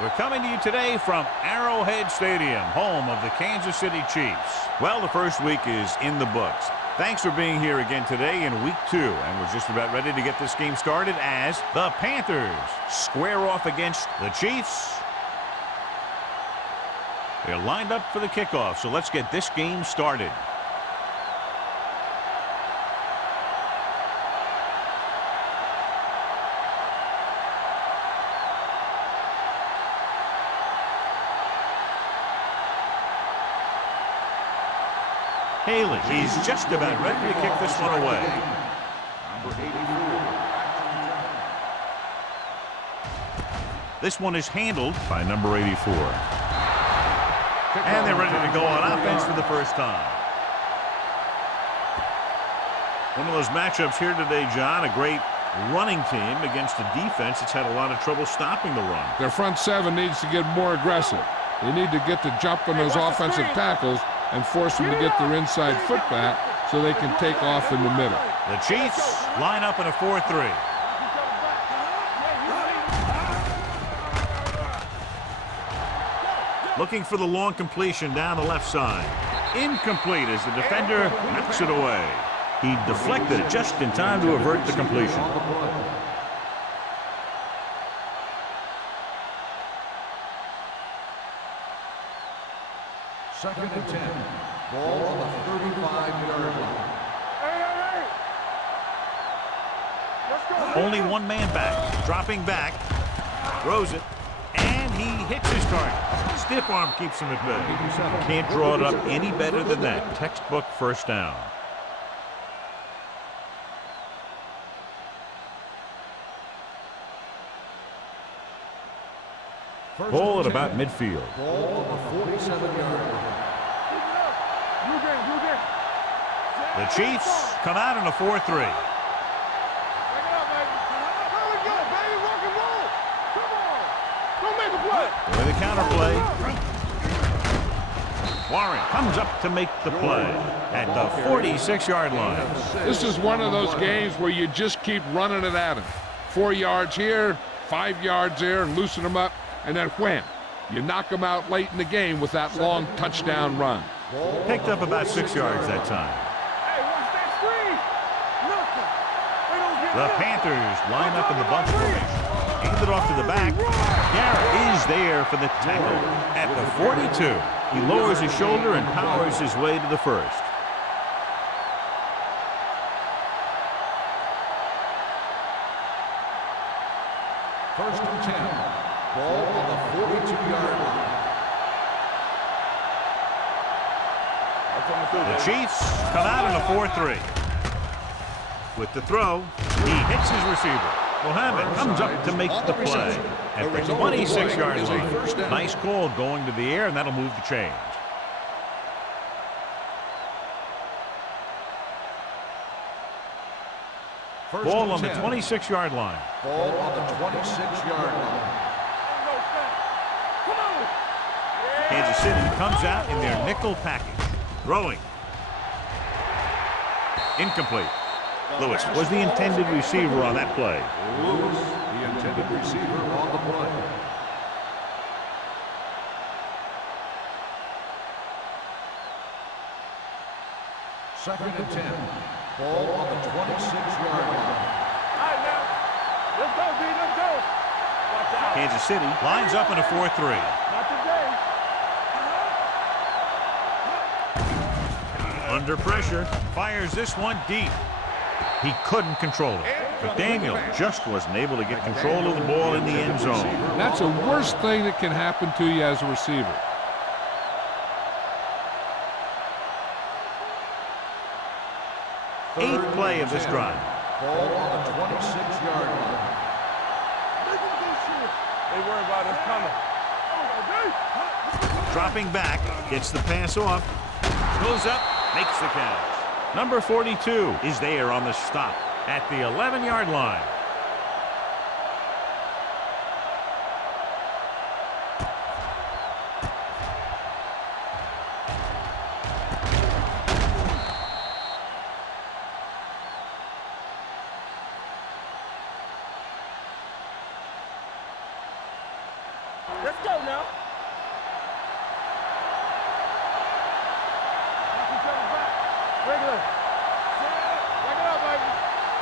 We're coming to you today from Arrowhead Stadium, home of the Kansas City Chiefs. Well, the first week is in the books. Thanks for being here again today in week 2, and we're just about ready to get this game started as the Panthers square off against the Chiefs. They're lined up for the kickoff, so let's get this game started. Haley, he's just about ready to kick this one away. This one is handled by number 84. And they're ready to go on offense for the first time. One of those matchups here today, John, a great running team against a defense that's had a lot of trouble stopping the run. Their front seven needs to get more aggressive. They need to get the jump on those offensive tackles and force them to get their inside foot back so they can take off in the middle. The Chiefs line up in a 4-3. Looking for the long completion down the left side. Incomplete as the defender knocks it away. He deflected it just in time to avert the completion. Second and 10. Ball on the 35-yard line. Only one man back. Dropping back. Throws it. And he hits his target. Stiff arm keeps him at bay. Can't draw it up any better than that. Textbook first down. Ball at about midfield. Ball on the 47-yard line. The Chiefs come out in a 4-3. With the counter play. Warren comes up to make the play at the 46-yard line. This is one of those games where you just keep running it at him. 4 yards here, 5 yards there, and loosen them up, and then wham, you knock them out late in the game with that long touchdown run. Picked up about 6 yards that time. The Panthers line up in the bunch formation. Hand it off to the back. Garrett is there for the tackle at the 42. He lowers his shoulder and powers his way to the first. First and 10. Ball on the 42-yard line. The Chiefs come out in a 4-3. With the throw, he hits his receiver. Mohammed comes up to make the play at the 26-yard line. Nice call going to the air, and that'll move the change. Ball on the 26-yard line. Ball on the 26-yard line. Kansas City comes out in their nickel package. Throwing. Incomplete. Lewis was the intended receiver on that play. Lewis, the intended receiver on the play. Second and 10. Ball on the 26-yard line. Let's go, D. Let's go. Kansas City lines up in a 4-3. Not today. Under pressure, fires this one deep. He couldn't control it. But Daniel just wasn't able to get control of the ball in the end zone. That's the worst thing that can happen to you as a receiver. Eighth play of this drive. Ball on the 26-yard line. They worry about us coming. Dropping back, gets the pass off, goes up, makes the catch. Number 42 is there on the stop at the 11-yard line. Let's go now. Regular. Back it up, baby.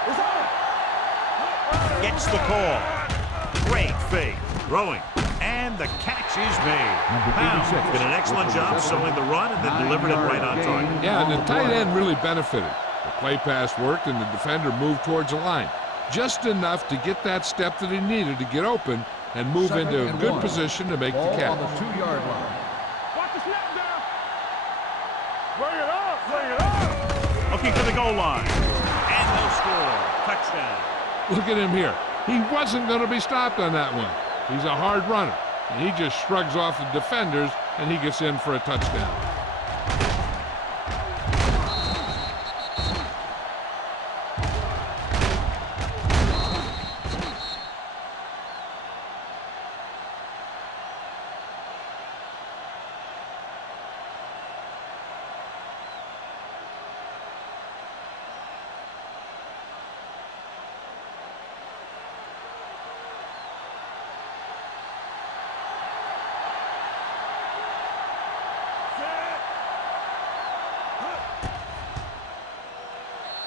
It's on. Gets the call. Great fake. Throwing. And the catch is made. Pound did an excellent job selling the run and then delivered it right on target. Yeah, and the tight end really benefited. The play pass worked and the defender moved towards the line. Just enough to get that step that he needed to get open and move into a good position to make the catch. On the 2-yard line. Watch the snap down. Bring it up. Bring it up. Looking for the goal line. And they'll score. Touchdown. Look at him here. He wasn't going to be stopped on that one. He's a hard runner. And he just shrugs off the defenders, and he gets in for a touchdown.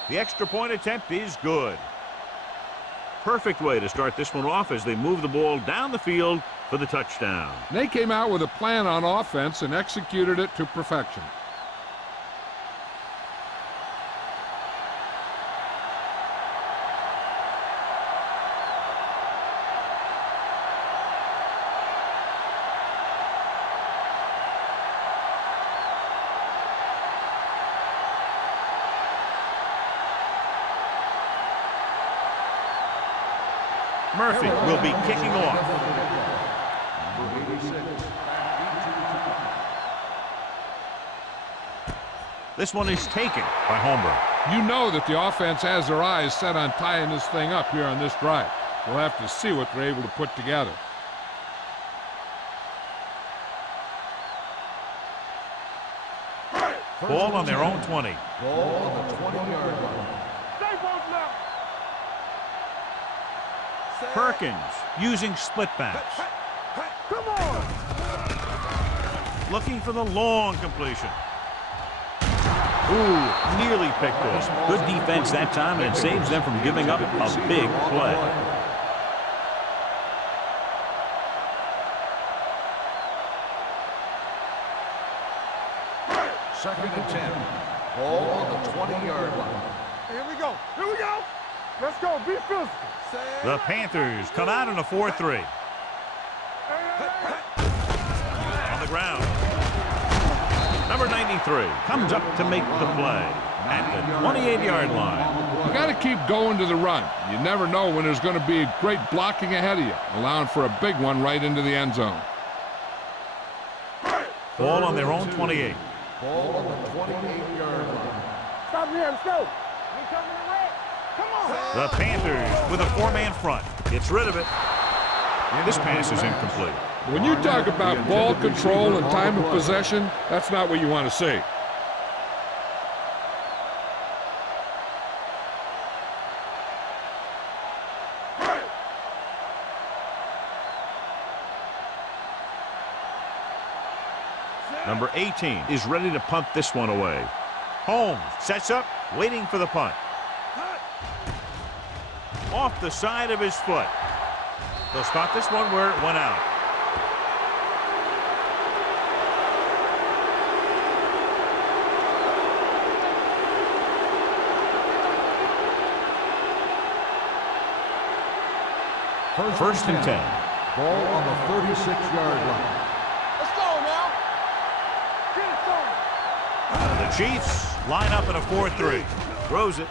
The extra point attempt is good. Perfect way to start this one off as they move the ball down the field for the touchdown. They came out with a plan on offense and executed it to perfection. Murphy will be kicking off. This one is taken by Homer. You know that the offense has their eyes set on tying this thing up here on this drive. We'll have to see what they're able to put together. Ball on their own 20. Ball on the 20-yard line. Stay both now. Perkins using split backs. Come on. Looking for the long completion. Ooh, nearly picked off. Good defense that time, and it saves them from giving up a big play. Second and 10. Ball on the 20-yard line. Here we go. Here we go. Let's go. Be physical. The Panthers come out in a 4-3. On the ground. Number 93 comes up to make the play at the 28-yard line. You got to keep going to the run. You never know when there's going to be great blocking ahead of you, allowing for a big one right into the end zone. Ball on their own 28. Ball on the 28-yard line. Stop here. Let's go. We coming to red. Come on. The Panthers with a 4-man front. Gets rid of it. This pass is incomplete. When you talk about ball control and time of possession, that's not what you want to see. Number 18 is ready to punt this one away. Holmes sets up, waiting for the punt. Off the side of his foot. They'll stop this one where it went out. First and 10. Ball on the 36-yard line. Let's go now. Get it going. The Chiefs line up in a 4-3. Throws it.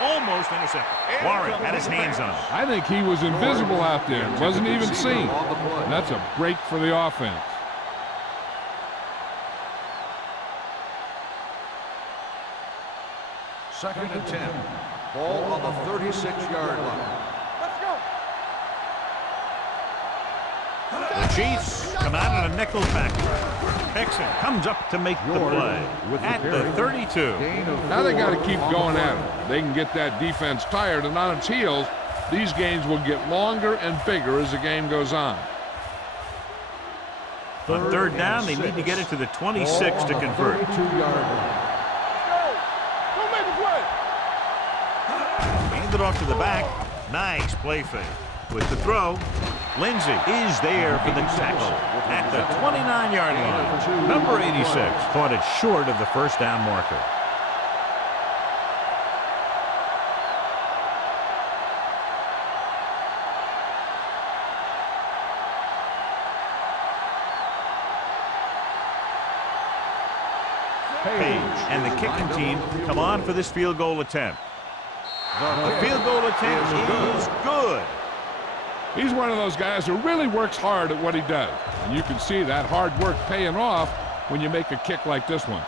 Almost intercepted. Warren had his hands on it. I think he was invisible out there. Wasn't even seen. And that's a break for the offense. Second and 10. Ball on the 36-yard line. Let's go. The Chiefs come out in a nickel package. Hickson comes up to make the play at the 32. Now they got to keep going at it. They can get that defense tired and on its heels. These games will get longer and bigger as the game goes on. On third down, they need to get it to the 26 to convert. 32-yard line. Don't make a play. Hand it off to the back. Nice play fake. With the throw, Lindsey is there for the tackle at the 29-yard line. Number 86 caught it short of the first down marker. And the kicking team come on for this field goal attempt. The field goal attempt is good. He's one of those guys who really works hard at what he does. And you can see that hard work paying off when you make a kick like this one.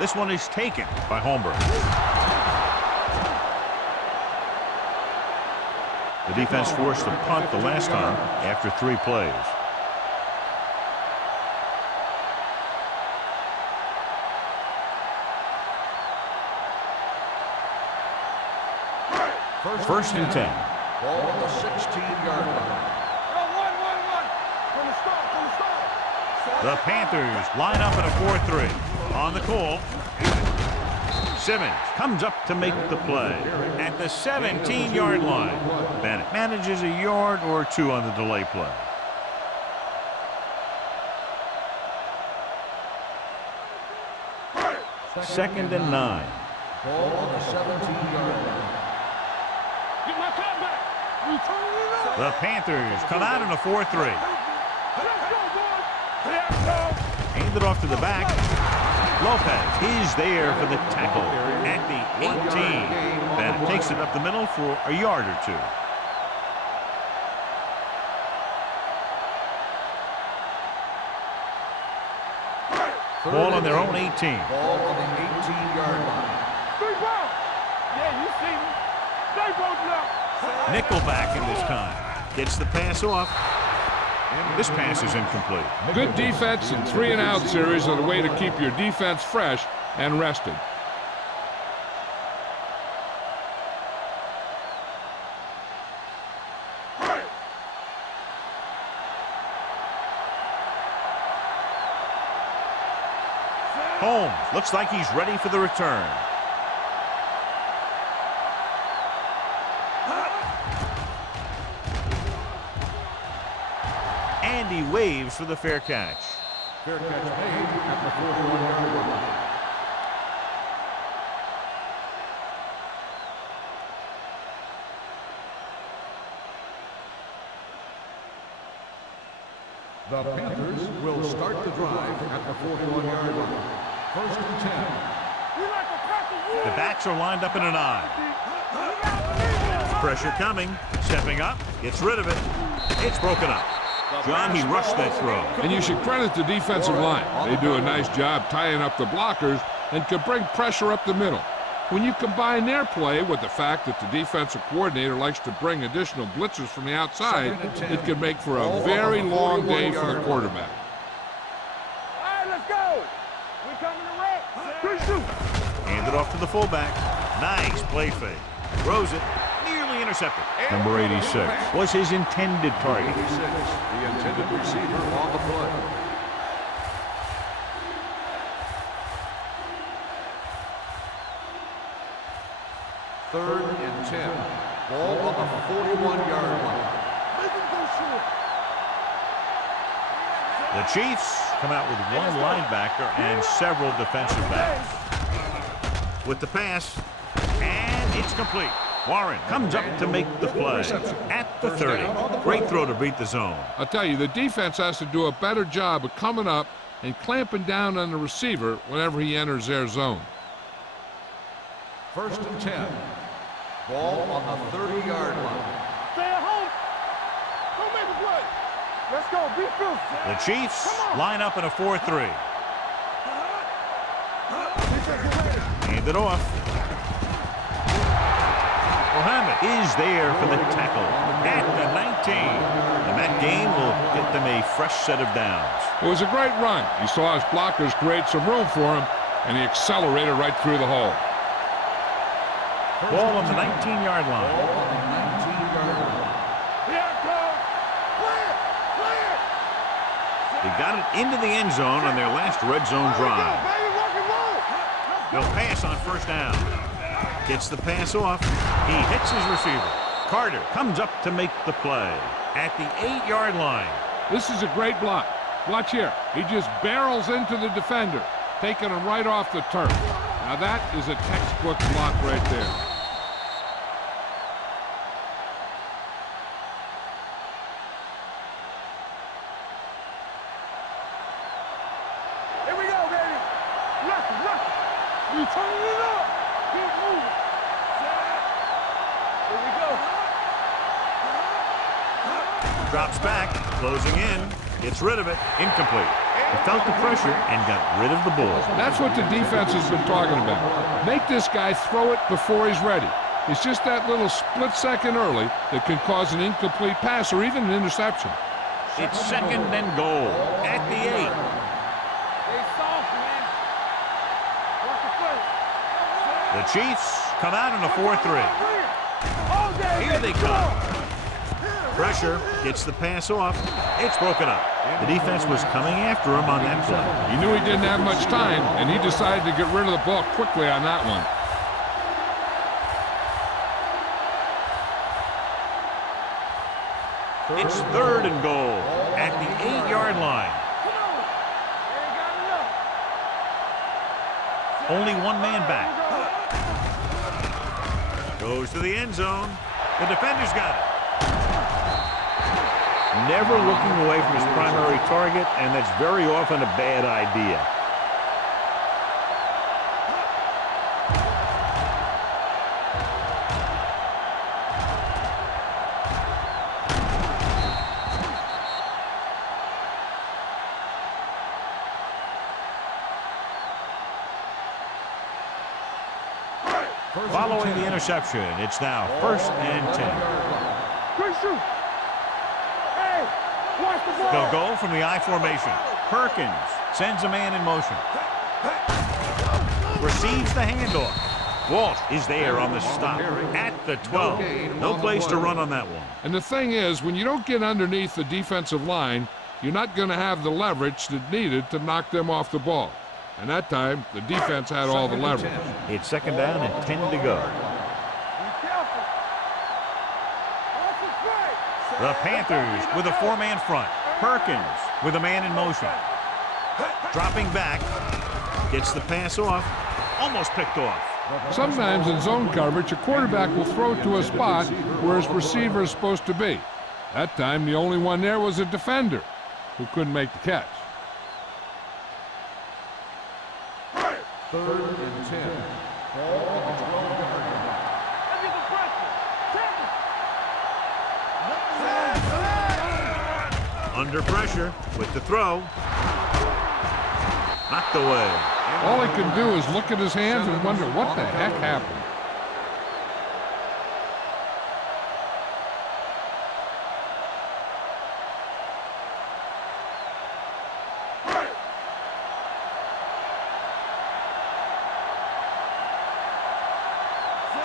This one is taken by Holmberg. The defense forced a punt the last time after 3 plays. First and 10. Ball on the 16-yard line. The Panthers line up in a 4-3. On the call, Simmons comes up to make the play at the 17-yard line. Bennett manages a yard or 2 on the delay play. Second and 9. Ball on the 17-yard line. Get my top back. You turn it up. The Panthers come out in a 4-3. Let's go, boys. Let's go. Hand it off to the back. Lopez is there for the tackle at the 18. Bennett takes it up the middle for a yard or 2. Ball on their own 18. Ball on the 18-yard line. 3 balls. Yeah, you see me. They both up. Nickelback in this time. Gets the pass off. This pass is incomplete. Good defense and 3-and-out series are the way to keep your defense fresh and rested. Holmes looks like he's ready for the return. And he waves for the fair catch. Fair catch made at the 41-yard line. The Panthers will start the drive at the 41-yard line. First and 10. The backs are lined up in an I. Pressure coming. Stepping up. Gets rid of it. It's broken up. John, he rushed that throw. And you should credit the defensive line. They do a nice job tying up the blockers and can bring pressure up the middle. When you combine their play with the fact that the defensive coordinator likes to bring additional blitzers from the outside, it can make for a very long day for the quarterback. All right, let's go. We coming to wreck. Good shoot. Hand it off to the fullback. Nice play fake. Throws it. Nearly intercepted. Number 86 was his intended target. 86, the intended receiver on the play. Third and 10. Ball on the 41-yard line. The Chiefs come out with 1 linebacker and several defensive backs. With the pass, and it's complete. Warren comes up to make the play at the 30. Great throw to beat the zone. I'll tell you, the defense has to do a better job of coming up and clamping down on the receiver whenever he enters their zone. First and 10. Ball on the 30-yard line. Stay at home. Don't make a play. Let's go. Be through. The Chiefs line up in a 4-3. Hand it off. Mohammed is there for the tackle at the 19. And that game will get them a fresh set of downs. It was a great run. He saw his blockers create some room for him, and he accelerated right through the hole. Ball on the 19-yard line. They got it into the end zone on their last red zone drive. They'll pass on first down. Gets the pass off. He hits his receiver. Carter comes up to make the play at the 8-yard line. This is a great block. Watch here. He just barrels into the defender, taking him right off the turf. Now that is a textbook block right there. Here we go, baby. Look. You turning it up. Keep moving. Here we go. Drops back, closing in, gets rid of it, incomplete. He felt the pressure and got rid of the ball. That's what the defense has been talking about. Make this guy throw it before he's ready. It's just that little split second early that can cause an incomplete pass or even an interception. It's second and goal at the 8. Stay soft, man. Watch the play. The Chiefs come out in a 4-3. All day, Here baby. they come. Pressure, gets the pass off. It's broken up. The defense was coming after him on that play. He knew he didn't have much time, and he decided to get rid of the ball quickly on that one. It's third and goal at the 8-yard line. Only one man back. Goes to the end zone. The defender's got it. Never looking away from his primary target, and that's very often a bad idea. Following the interception, it's now 1st and 10. Christian! Hey! Watch the ball! They'll go from the I formation. Perkins sends a man in motion. Receives the handoff. Walsh is there on the stop at the 12. No place to run on that one. And the thing is, when you don't get underneath the defensive line, you're not going to have the leverage that needed to knock them off the ball. And that time, the defense had all the leverage. It's second down and 10 to go. The Panthers with a 4-man front. Perkins with a man in motion. Dropping back. Gets the pass off. Almost picked off. Sometimes in zone coverage, a quarterback will throw to a spot where his receiver is supposed to be. That time, the only one there was a defender who couldn't make the catch. 3rd and 10. Ball on the 12-yard line. Under pressure with the throw. Knocked away. All he could do is look at his hands and wonder what the heck happened.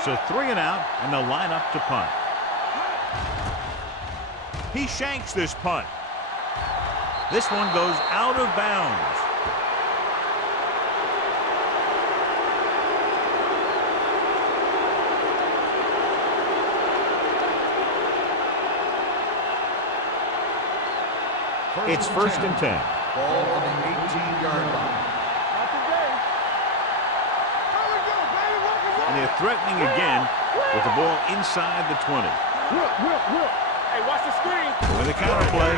So 3 and out, and they'll line up to punt. He shanks this punt. This one goes out of bounds. It's 1st and 10. Ball on the 18-yard line. And they're threatening again with the ball inside the 20. Whip. Hey, watch the screen. With a counter play.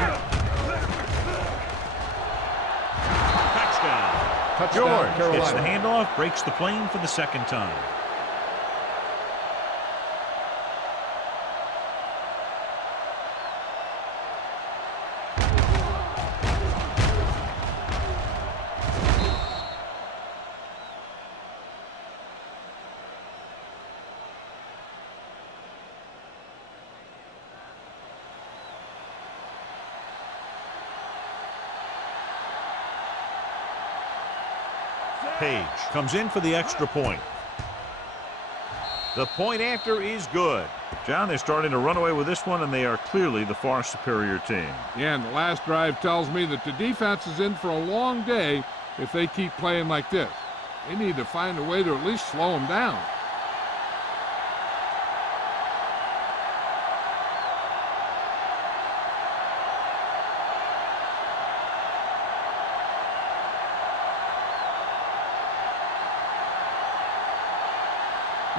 Touchdown. George gets the handoff, breaks the plane for the second time. Page comes in for the extra point. The point after is good. John, they're starting to run away with this one, and they are clearly the far superior team. Yeah, and the last drive tells me that the defense is in for a long day if they keep playing like this. They need to find a way to at least slow them down.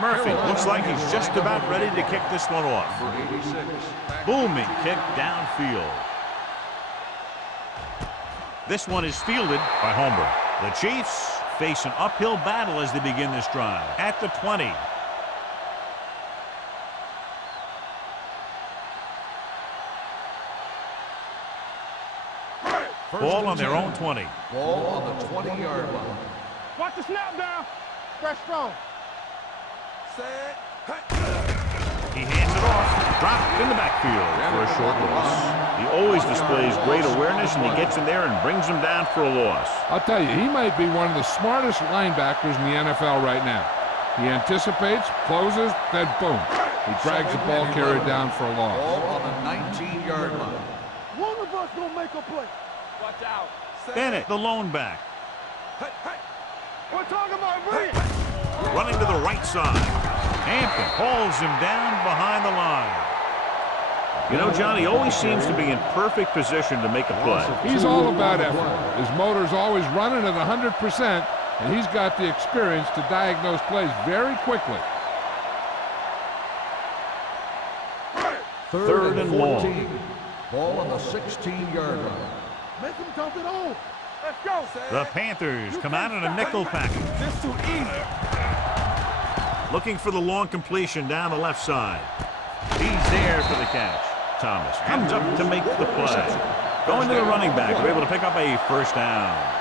Murphy looks like he's just about ready to kick this one off. Booming kick downfield. This one is fielded by Homer. The Chiefs face an uphill battle as they begin this drive at the 20. Ball on their own 20. Ball on the 20-yard line. Watch the snap down. Press strong. He hands it off. Dropped in the backfield for a short loss. He always displays great awareness, and he gets in there and brings him down for a loss. I'll tell you, he might be one of the smartest linebackers in the NFL right now. He anticipates, closes, then boom. He drags the ball carrier down for a loss. Ball on the 19-yard line. One of us gonna make a play. Watch out. Bennett, the lone back. We're talking about bring. Running to the right side. Hampton hauls him down behind the line. You know, John, he always seems to be in perfect position to make a play. He's all about effort. His motor's always running at 100%, and he's got the experience to diagnose plays very quickly. Third and long. Ball on the 16-yard line. Make him dump it on. Let's go. The Panthers come out in a nickel package. This too easy. Looking for the long completion down the left side. He's there for the catch. Thomas comes up to make the play. Going to the running back. We're able to pick up a first down.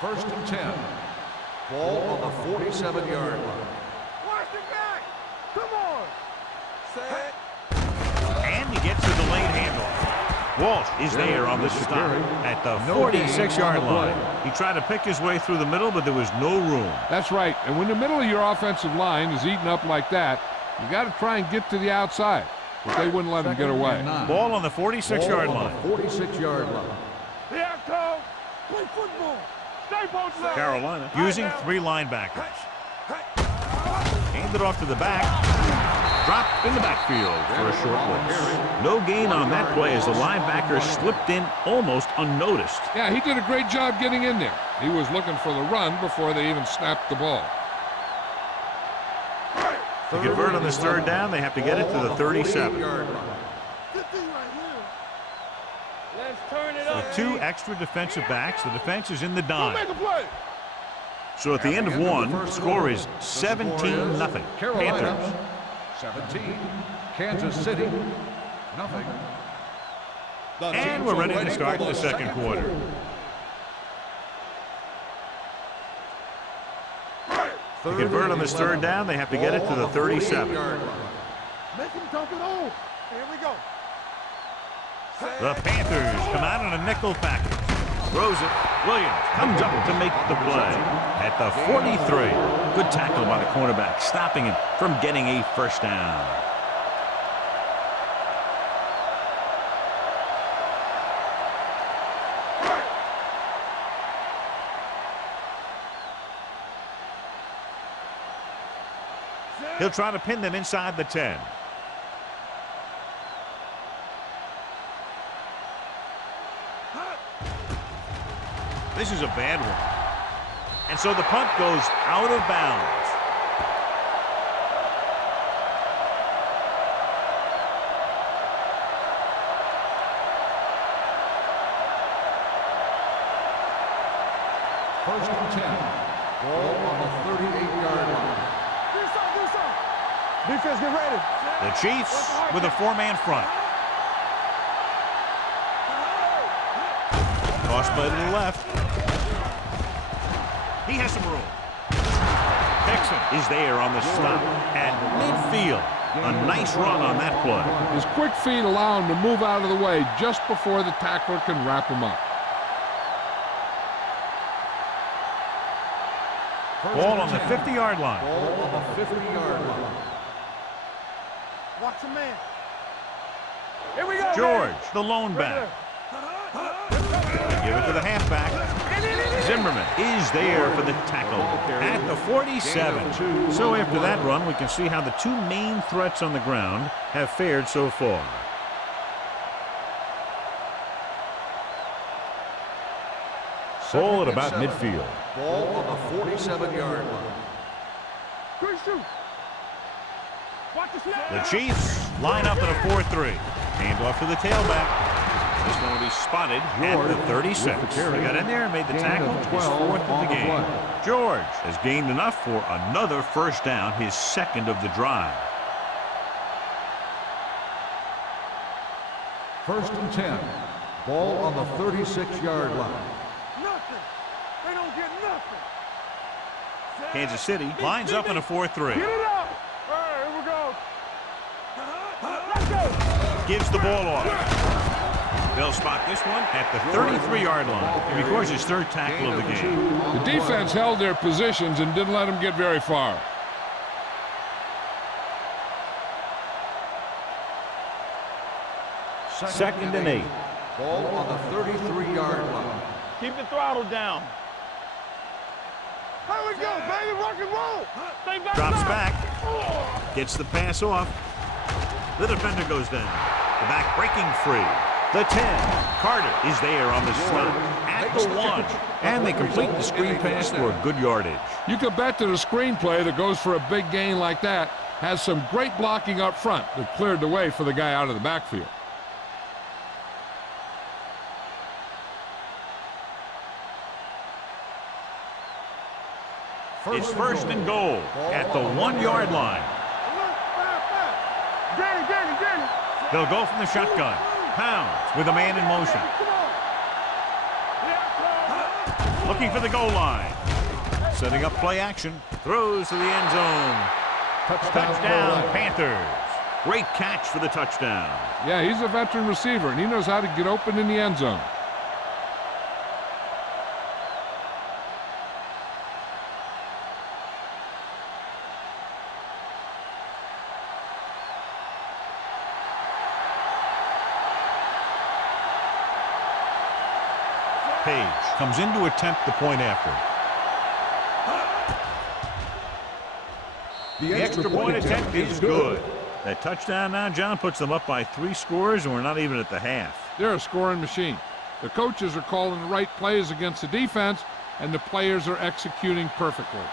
First and 10. Ball on the 47-yard line. Watch the back. Come on. And he gets a delayed handoff. Walsh is there on the stop at the 46-yard line. He tried to pick his way through the middle, but there was no room. That's right. And when the middle of your offensive line is eaten up like that, you got to try and get to the outside. But they wouldn't let him get away. Ball on the 46-yard line. 46-yard line. Here I come. Play football. Stay both legs. Carolina using three linebackers. Handed off to the back. Dropped in the backfield for a short loss. No gain on that play as the linebacker slipped in almost unnoticed. Yeah, he did a great job getting in there. He was looking for the run before they even snapped the ball. To convert on this third down, they have to get it to the 37. Let's turn it up. With two extra defensive backs, the defense is in the dime. Make a play. So at the end of one, score is 17-0. Carolina, Panthers. 17. Kansas City, nothing. And we're ready to start the second quarter. To convert on this third down, they have to get it to the 37. Make him dump it on. Here we go. The Panthers come out in a nickel package. Throws it. Williams comes up to make the play at the 43. Good tackle by the cornerback, stopping him from getting a first down. He'll try to pin them inside the 10. This is a bad one. And so the punt goes out of bounds. First and 10. Ball on the 38-yard line. Defense, get ready. The Chiefs with a four-man front. Cross play to the left. He has some room. Dixon is there on the stop at midfield. A nice run on that play. His quick feet allow him to move out of the way just before the tackler can wrap him up. Ball on the 50-yard line. Ball on the 50-yard line. Watch the man. Here we go, George, man. the lone back. Give it to the halfback. Zimmerman is there for the tackle at the 47. So after that run, we can see how the two main threats on the ground have fared so far. Ball at about midfield. Ball on the 47-yard line. Quick shoot. Watch the snap. The Chiefs line up in a 4-3. Hand off to the tailback. This one will be spotted at the 36. He got in there and made the tackle. His fourth of the game. George has gained enough for another first down, his second of the drive. 1st and 10. Ball on the 36-yard line. Nothing. They don't get nothing. Kansas City lines up in a 4-3. Get it up. All right, here we go. Let's go. Gives the ball off. They'll spot this one at the 33-yard line. He records his third tackle of the game. The defense held their positions and didn't let them get very far. Second and 8. Ball on the 33-yard line. Keep the throttle down. Here we go, baby. Rock and roll. Stay back. Drops back. Gets the pass off. The defender goes down. The back breaking free. The 10. Carter is there on the stop at the 1. And they complete the screen pass for a good yardage. You can bet that a screenplay that goes for a big gain like that has some great blocking up front that cleared the way for the guy out of the backfield. It's first and goal at the 1-yard line. Danny. They'll go from the shotgun. Pounds with a man in motion. Looking for the goal line. Setting up play action. Throws to the end zone. Touchdown, Panthers. Great catch for the touchdown. Yeah, he's a veteran receiver, and he knows how to get open in the end zone. Page comes in to attempt the point after. The extra point attempt is good. That touchdown now, John, puts them up by 3 scores, and we're not even at the half. They're a scoring machine. The coaches are calling the right plays against the defense, and the players are executing perfectly.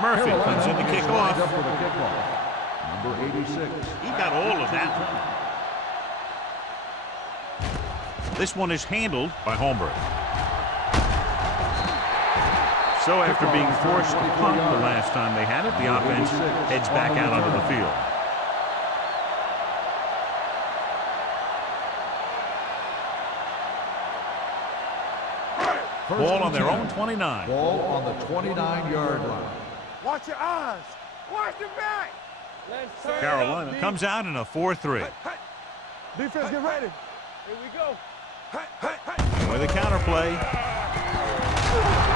Murphy comes in to kick off. Number 86. He got all of that. This one is handled by Holmberg. So after being forced to punt the last time they had it, the offense heads back out onto the field. Ball on their own 29. Ball on the 29-yard line. Watch your eyes. Watch your back. Carolina comes out in a 4-3. Defense, get ready. Here we go. With a counterplay.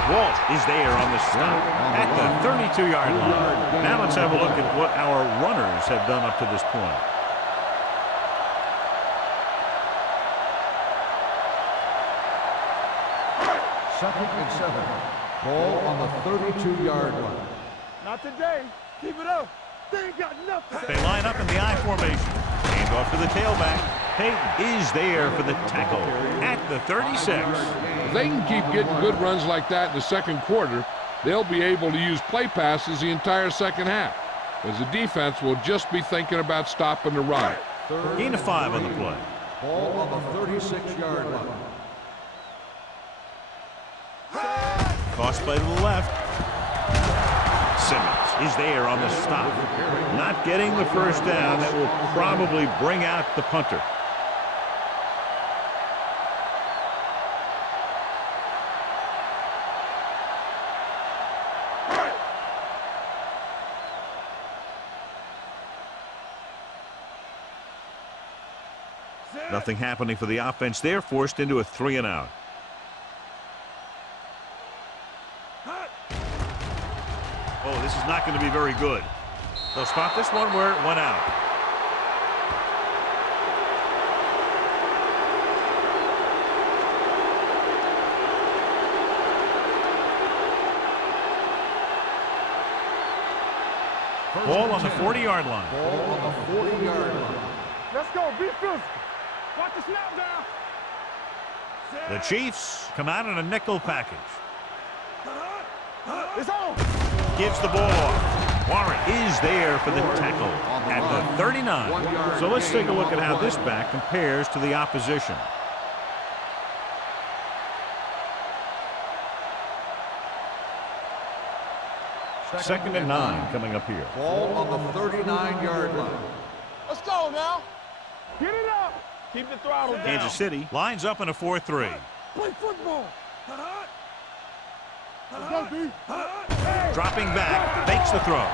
Walt is there on the stop at the 32-yard line. Now let's have a look at what our runners have done up to this point. Second and 7. Ball on the 32-yard line. Not today. Keep it up. They ain't got nothing. They line up in the I formation. Hand off to the tailback. Payton is there for the tackle at the 36. If they can keep getting good runs like that in the second quarter, they'll be able to use play passes the entire second half, as the defense will just be thinking about stopping the run. Gain of 5 on the play. Ball on the 36-yard line. Toss play to the left. Simmons is there on the stop. Not getting the first down. That will probably bring out the punter. Nothing happening for the offense there, forced into a 3-and-out. Oh, this is not going to be very good. They'll spot this one where it went out. Ball on the 40-yard line. Ball on the 40-yard line. Let's go. Be physical. Watch the snap down. The Chiefs come out in a nickel package. It's on. Gives the ball off. Warren is there for the tackle at the 39. So let's take a look at how this back compares to the opposition. Second and 9 coming up here. Ball on the 39-yard line. Let's go now. Get it up. Keep the throttle down. Kansas City lines up in a 4-3. Play football. Let's go, B. Dropping back, fakes the throw.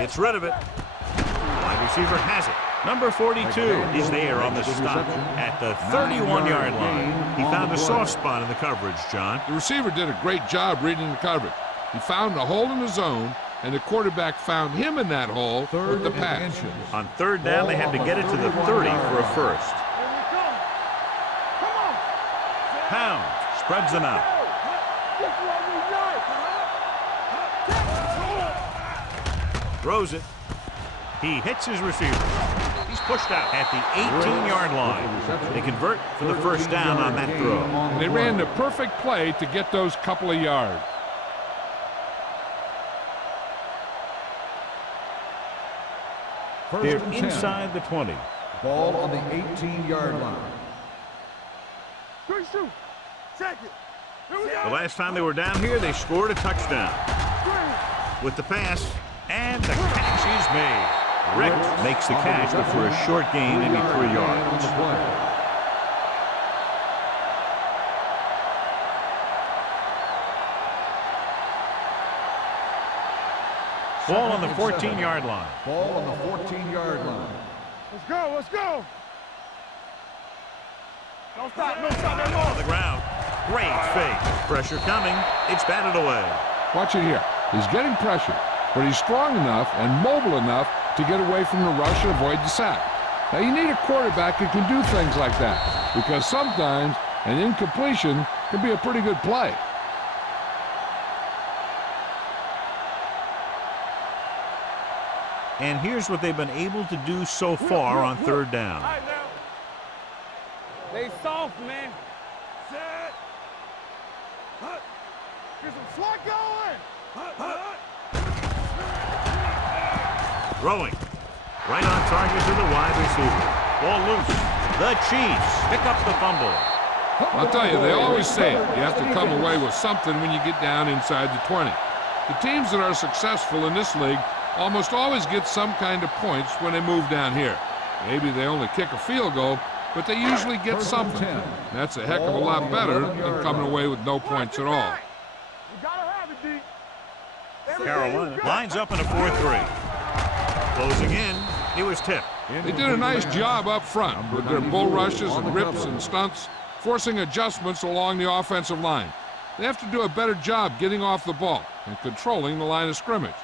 Gets rid of it. Wide receiver has it. Number 42 is there on the stop at the 31-yard line. He found a soft spot in the coverage, John. The receiver did a great job reading the coverage. He found a hole in the zone, and the quarterback found him in that hole with the pass. On third down, they had to get it to the 30 for a first. Pound spreads them out. Throws it. He hits his receiver. He's pushed out at the 18-yard line. They convert for the first down on that throw. And they ran the perfect play to get those couple of yards. They're inside the 20. Ball on the 18-yard line. Good shoot. Check it. Here we go. The last time they were down here, they scored a touchdown. With the pass, and the catch is made. Rick makes the catch, but for a short gain, maybe 3 yards. Ball on the 14-yard line. Ball on the 14-yard line. Let's go. Let's go. Don't stop. No stop. No On the ground. Great fake. Pressure coming. It's batted away. Watch it here. He's getting pressure, but he's strong enough and mobile enough to get away from the rush and avoid the sack. Now, you need a quarterback who can do things like that, because sometimes an incompletion can be a pretty good play. And here's what they've been able to do so far on third down. All right, now. They soft, man. Set. Get some slot going. Throwing. Right on target to the wide receiver. Ball loose. The Chiefs pick up the fumble. I'll tell you, they always say it. You have to come away with something when you get down inside the 20. The teams that are successful in this league almost always get some kind of points when they move down here. Maybe they only kick a field goal, but they usually get something. That's a heck of a lot better than coming away with no points at all. You gotta have it, D. Carolina lines up in a 4-3. Closing in, it was tipped. They did a nice job up front with their bull rushes and rips and stunts, forcing adjustments along the offensive line. They have to do a better job getting off the ball and controlling the line of scrimmage.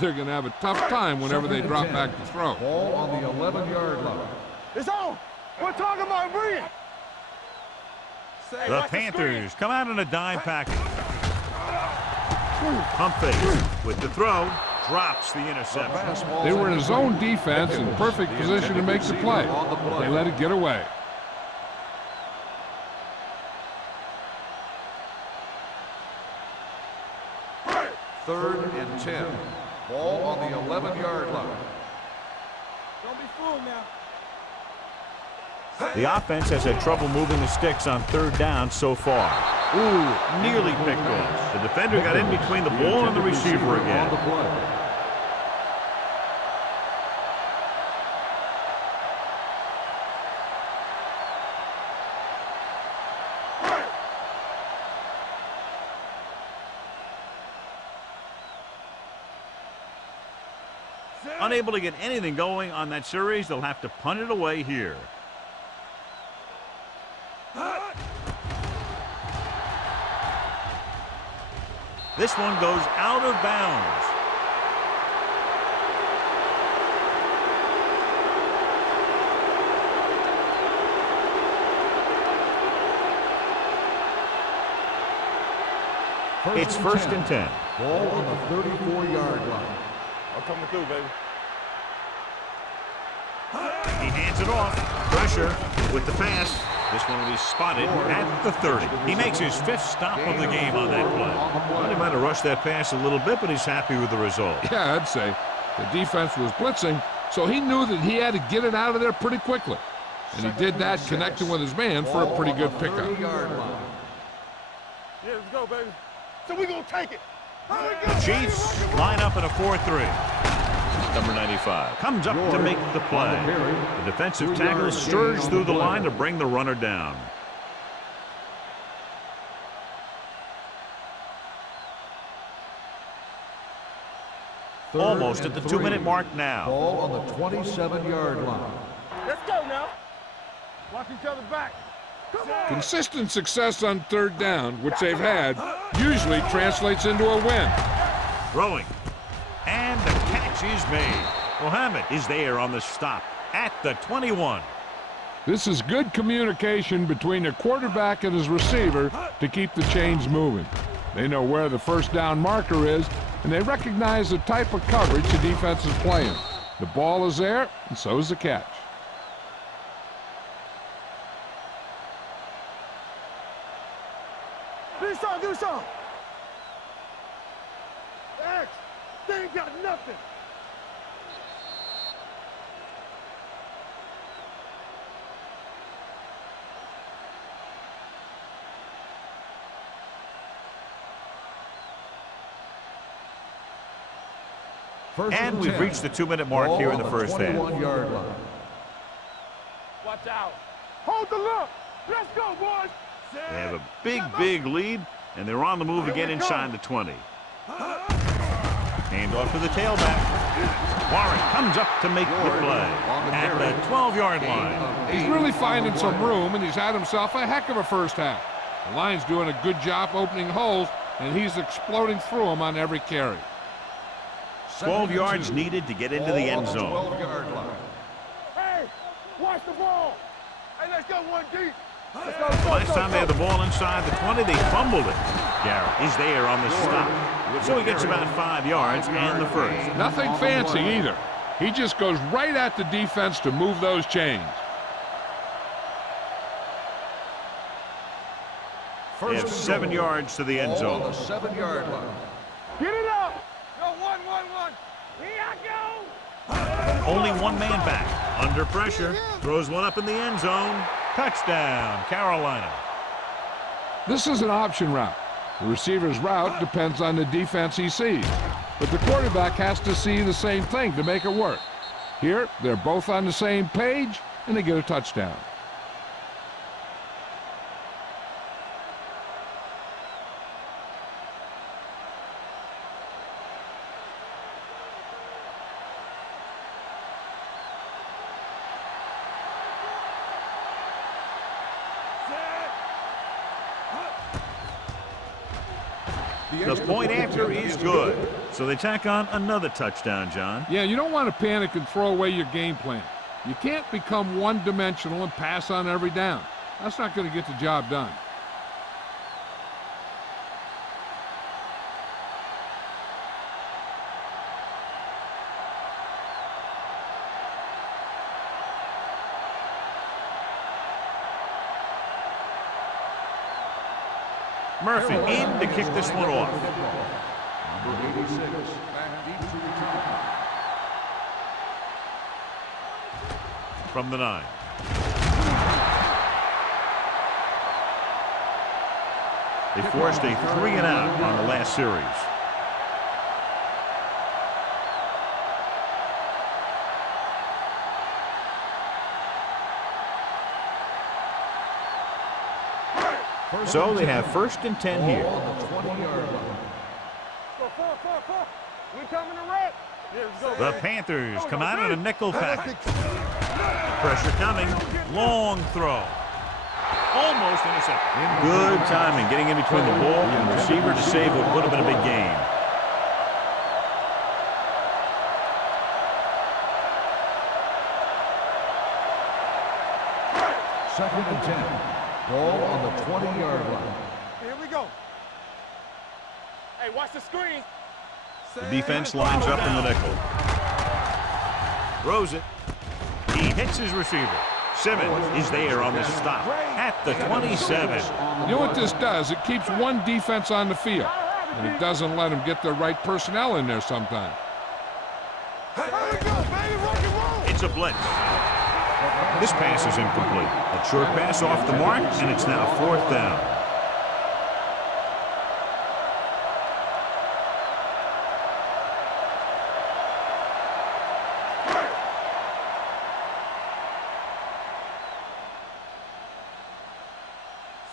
They're going to have a tough time whenever they drop back to throw. Ball on the 11-yard line. It's on. We're talking about bringing. The Panthers come out in a dime package. Pump fake with the throw. Drops the interception. They were in a zone defense in perfect position to make the play. They let it get away. Third and 10. Ball on the 11-yard line. Don't be fooled now. The offense has had trouble moving the sticks on third down so far. Ooh, nearly picked off. The defender got in between the ball and the receiver again. Unable to get anything going on that series, they'll have to punt it away here. This one goes out of bounds. It's first and 10. Ball on the 34-yard line. I'm coming through, baby. He hands it off. Pressure with the pass. This one will be spotted at the 30. He makes his 5th stop of the game on that play. Well, he might have rushed that pass a little bit, but he's happy with the result. Yeah, I'd say. The defense was blitzing, so he knew that he had to get it out of there pretty quickly. And he did that connecting with his man for a pretty good pickup. Yeah, let's go, baby. So we're going to take it. The Chiefs line up in a 4-3. Number 95 comes up to make the play. The defensive tackle surged through the line to bring the runner down. Almost at the 2-minute mark now. Ball on the 27-yard line. Let's go now. Watch each other back. Come on. Consistent success on third down, which they've had, usually translates into a win. Throwing. And the catch is made. Mohammed is there on the stop at the 21. This is good communication between the quarterback and his receiver to keep the chains moving. They know where the first down marker is, and they recognize the type of coverage the defense is playing. The ball is there, and so is the catch. Do something. X, they ain't got nothing. And we've reached the 2-minute mark here in the first half. Watch out. Hold the look. Let's go, boys. They have a big lead, and they're on the move again inside the 20. Hand off to the tailback. Warren comes up to make the play at the 12-yard line. He's really finding some room, and he's had himself a heck of a first half. The line's doing a good job opening holes, and he's exploding through them on every carry. 12 yards needed to get into the end zone. Hey, watch the ball. Hey, let's go one deep. Last time they had the ball inside the 20, they fumbled it. Garrett is there on the stop. So he gets about 5 yards and the first. Nothing fancy either. He just goes right at the defense to move those chains. They have 7 yards to the end zone. 7-yard line. Get it up. Go, one. Here I go. Only one man back. Under pressure. Throws one up in the end zone. Touchdown, Carolina. This is an option route. The receiver's route depends on the defense he sees. But the quarterback has to see the same thing to make it work. Here, they're both on the same page, and they get a touchdown. The point after is good. So they tack on another touchdown, John. Yeah, you don't want to panic and throw away your game plan. You can't become one-dimensional and pass on every down. That's not going to get the job done. Murphy in to kick this one off. Number 86, back deep to return. From the 9. They forced a 3-and-out on the last series. So they have 1st and 10 here. On the 20-yard line. Go, 4. We coming to red. The Panthers come out in a nickel package. Pressure coming. Long throw. Almost intercepted. Good timing getting in between the ball and the receiver to save what would have been a big gain. Second and 10. Ball on the 20-yard line. Here we go. Hey, watch the screen. The defense lines up in the nickel. Throws it. He hits his receiver. Simmons is there on the stop at the 27. You know what this does? It keeps one defense on the field, and it doesn't let them get the right personnel in there sometimes. It's a blitz. This pass is incomplete. A short pass off the mark, and it's now 4th down.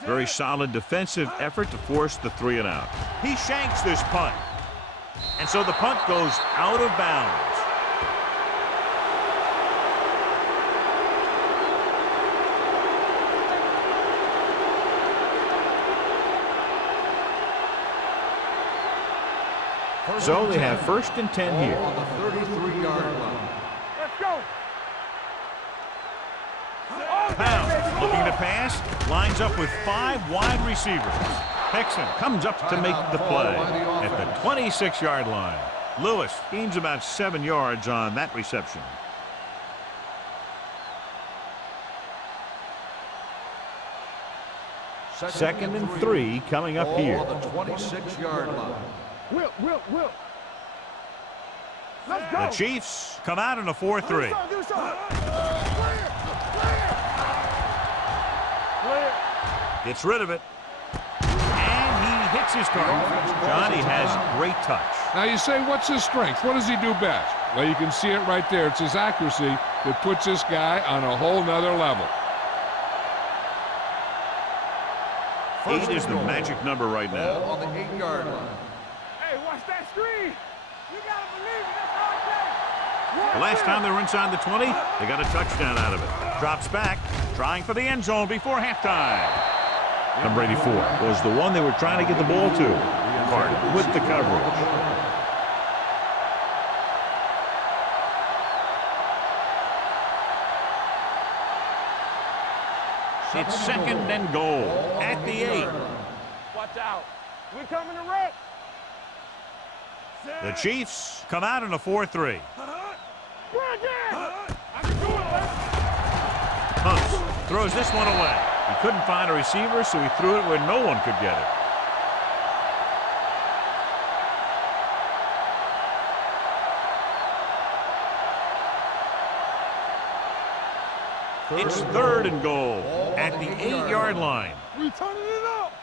Very solid defensive effort to force the 3-and-out. He shanks this punt. And so the punt goes out of bounds. So they have 1st and 10 here. On the 33-yard line. Let's go. Pound looking to pass, lines up with 5 wide receivers. Hickson comes up to make the play at the 26-yard line. Lewis gains about 7 yards on that reception. Second and 3 coming up here. On the 26-yard line. Will. Let's go. The Chiefs come out in a 4-3. Do something. Gets rid of it. And he hits his target. Johnny has great touch. Now you say, what's his strength? What does he do best? Well, you can see it right there. It's his accuracy that puts this guy on a whole nother level. 8 is the magic number right Ball now. on the 8-yard line. Hey, watch that screen. You gotta believe it. That's all it takes. The last time they were inside the 20, they got a touchdown out of it. Drops back, trying for the end zone before halftime. Number 84 was the one they were trying to get the ball to. Carter with the coverage. It's 2nd and goal at the 8. Watch out. We coming to red. The Chiefs come out in a 4-3. Hunts throws this one away. He couldn't find a receiver, so he threw it where no one could get it. It's 3rd and goal at the 8-yard line. We turning it up.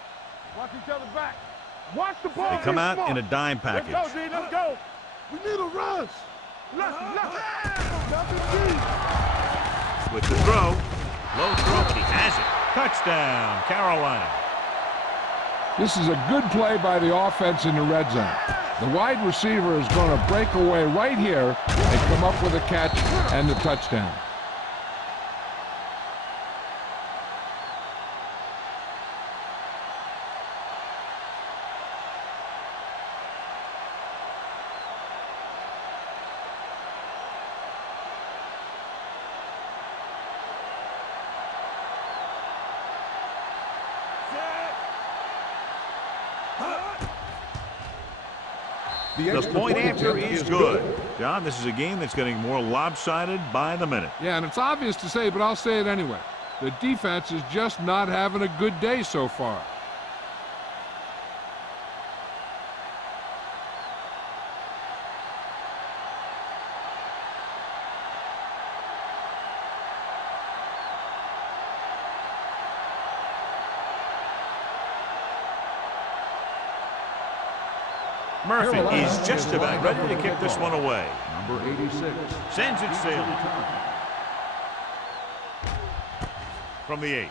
Watch each other back. Watch the ball. They come out in a dime package. Let's go, D. Let's go. We need a rush. Left. With the throw. Low throw, but he has it. Touchdown, Carolina. This is a good play by the offense in the red zone. The wide receiver is going to break away right here and come up with a catch and the touchdown. The point after is good. John, this is a game that's getting more lopsided by the minute. Yeah, and it's obvious to say, but I'll say it anyway. The defense is just not having a good day so far. Murphy is just about ready to kick this one away. Number 86. Sends it sailing. From the 8.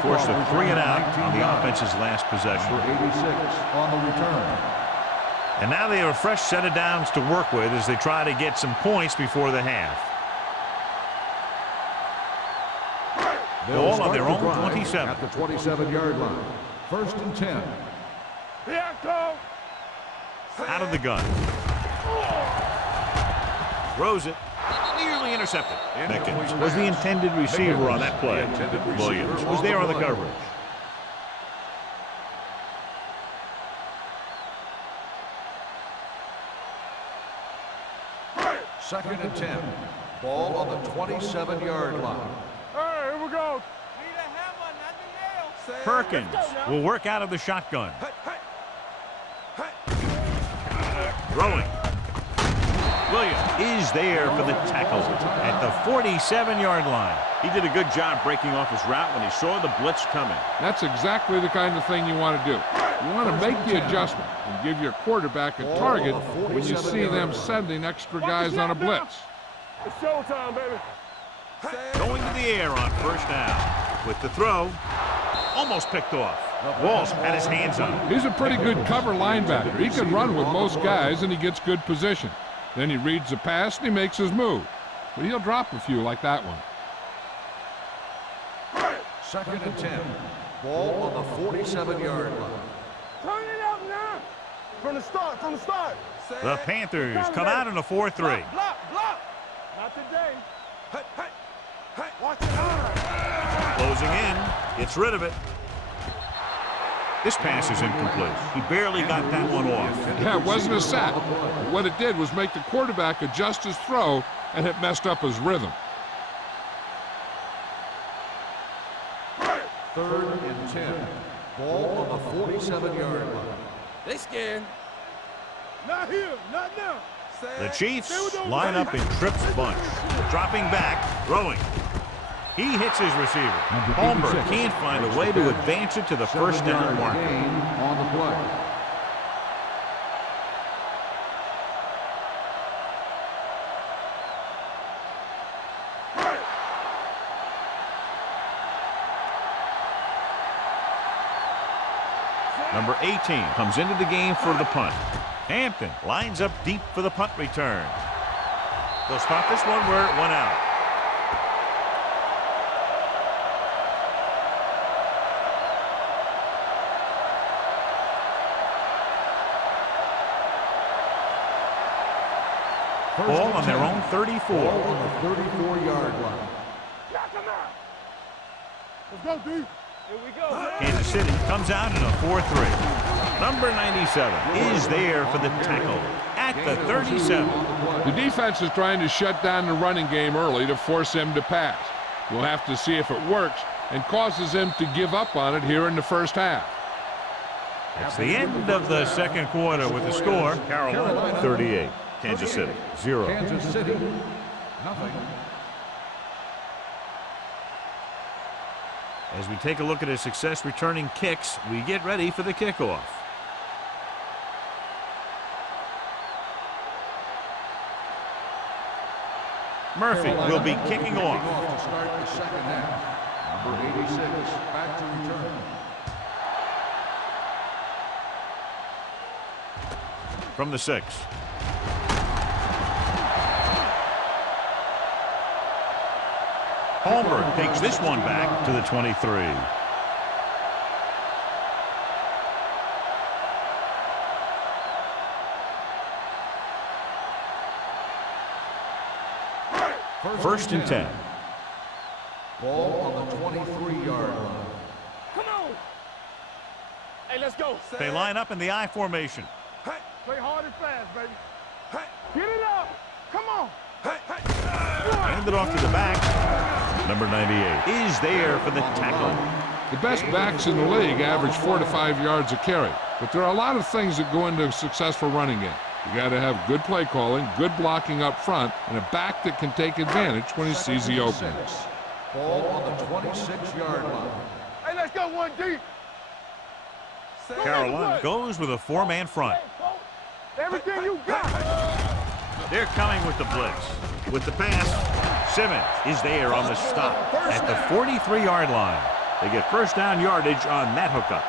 Forced a 3 and out on the offense's last possession. Number 86 on the return. And now they have a fresh set of downs to work with as they try to get some points before the half. Ball on their own 27. At the 27-yard line. 1st and 10. Out of the gun. Throws it. Nearly intercepted. Mickens was the intended receiver on that play. Williams was there on the coverage. Second and 10. Ball on the 27-yard line. All right, here we go. Perkins will work out of the shotgun. Throwing. Williams is there for the tackle at the 47-yard line. He did a good job breaking off his route when he saw the blitz coming. That's exactly the kind of thing you want to do. You want to make the adjustment and give your quarterback a target when you see them sending extra guys on a blitz. It's showtime, baby. Going to the air on 1st down. With the throw, almost picked off. Walsh had his hands on it. He's a pretty good cover linebacker. He can run with most guys, and he gets good position. Then he reads the pass, and he makes his move. But he'll drop a few like that one. Second and 10. Ball on the 47-yard line. Turn it up now. From the start, from the start. The Panthers come out in a 4-3. Block. Not today. Watch it hard. Closing in, gets rid of it. This pass is incomplete. He barely got that one off. Yeah, it wasn't a sack. What it did was make the quarterback adjust his throw, and it messed up his rhythm. 3rd and 10. Ball on the 47-yard line. They scared. Not here, not now. The Chiefs line up in Tripp's bunch. Dropping back, throwing. He hits his receiver. Holmberg can't find a way to advance it to the 1st down marker. On the play. Number 18 comes into the game for the punt. Hampton lines up deep for the punt return. They'll stop this one where it went out. Ball on their own 34. Ball on the 34-yard line. Knock him out. Let's go, D. Here we go. Kansas City comes out in a 4-3. Number 97 is there for the tackle at the 37. The defense is trying to shut down the running game early to force him to pass. We'll have to see if it works and causes him to give up on it here in the 1st half. It's the end of the 2nd quarter with the score, Carolina 38, Kansas City 0. Kansas City, nothing. As we take a look at his success returning kicks, we get ready for the kickoff. Murphy will be kicking off. To start the 2nd half. Number 86, back to return. From the 6. Holmberg takes this one back to the 23. First and 10. Ball on the 23-yard line. Come on. Hey, let's go. They line up in the I formation. Play hard and fast, baby. Get it up. Come on. Hand it off to the back. Number 98 is there for the tackle. The best backs in the league average 4 to 5 yards a carry, but there are a lot of things that go into a successful running game. You got to have good play calling, good blocking up front, and a back that can take advantage when he sees the openings. Ball on the 26-yard line. Let's go, 1D. Carolina goes with a four-man front. Everything you got. They're coming with the blitz. With the pass, Simmons is there on the stop at the 43-yard line. They get first down yardage on that hookup.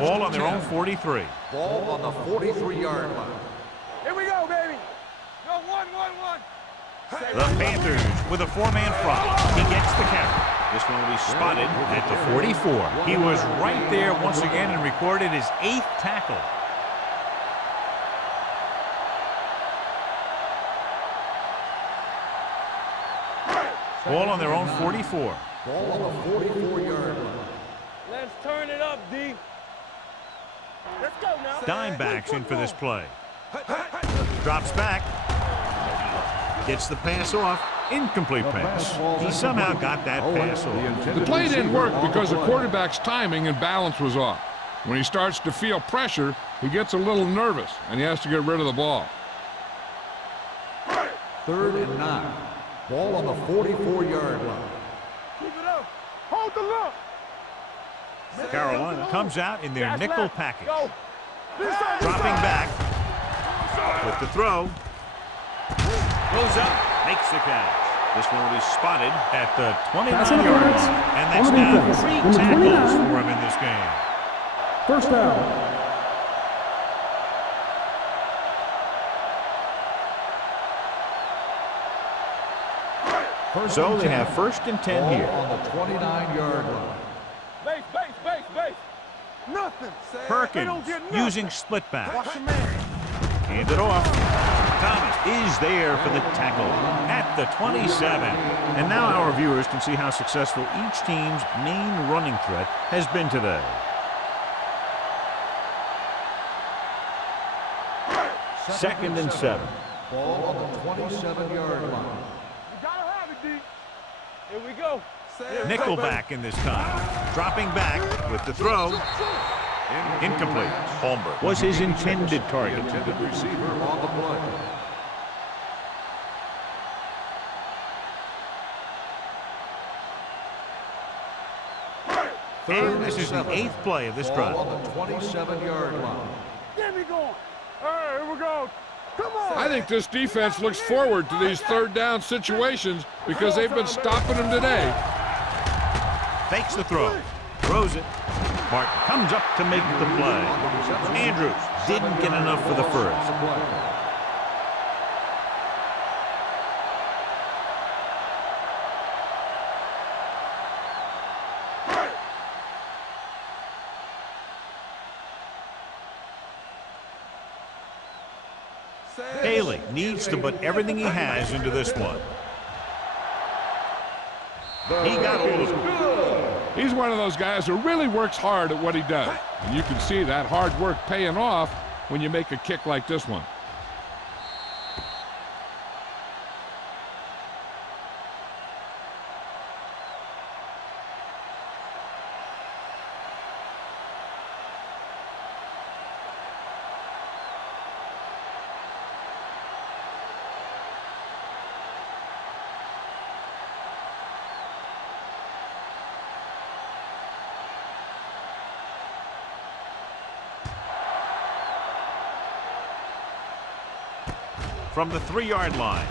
Ball on their own 43. Ball on the 43-yard line. Here we go, baby. Go, 1. The Panthers with a four-man front. He gets the carry. This one will be spotted at the 44. He was right there once again and recorded his 8th tackle. Ball on their own 44. Ball on the 44-yard line. Let's turn it up, D. Let's go now. Dimebacks in for this play. Drops back. Gets the pass off. Incomplete pass. He somehow got that pass off. The play didn't work because the quarterback's timing and balance was off. When he starts to feel pressure, he gets a little nervous, and he has to get rid of the ball. 3rd and 9. Ball on the 44-yard line. Keep it up. Hold the look. Carolina comes out in their nickel package. Go. Dropping back. With the throw. Goes up. Makes the catch. This one will be spotted at the 29-yard line. And that's now 3 tackles for him in this game. First down. So they have first and 10 here. On the 29-yard line. Base. Nothing. Perkins using split back. Watch the man. Hand it off. Thomas is there for the tackle at the 27. And now our viewers can see how successful each team's main running threat has been today. Second and 7. Ball on the 27-yard line. You gotta have it, D. Here we go. Nickelback in this time. Dropping back with the throw. Incomplete. Holmberg was his intended target. Intended receiver on the play. And this is the 8th play of this drive. Ball on the 27-yard line. Get me going. All right, here we go. Come on. I think this defense looks forward to these third down situations because they've been stopping them today. Fakes the throw. Throws it. Martin comes up to make the play. Andrews didn't get enough for the first. Haley needs to put everything he has into this one. He got hold of it. He's one of those guys who really works hard at what he does. And you can see that hard work paying off when you make a kick like this one. From the 3-yard line.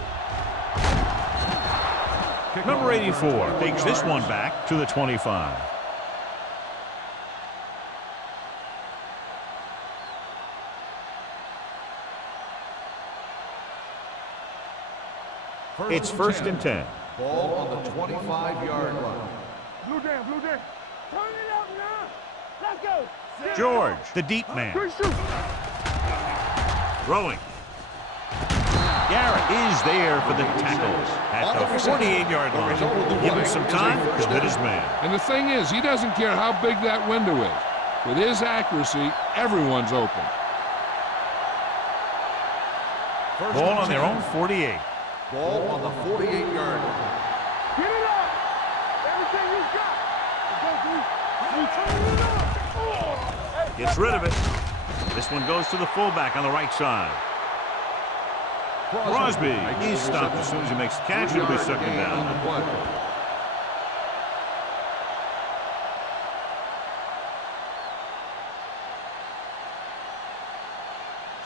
Number 84 takes this one back to the 25. It's first and 10. Ball on the 25-yard line. Blue down. Turn it up now. Let's go. George, the deep man. Good shoot. Throwing. Garrett is there for the tackles at the 48-yard line. Give him some time, he'll hit his man. And the thing is, he doesn't care how big that window is. With his accuracy, everyone's open. Ball on their own 48. Ball on the 48-yard line. Get it up. Everything you got. Go, D. You turn it up. Gets rid of it. This one goes to the fullback on the right side. Crosby, he's stopped as soon as he makes the catch. It'll be second down.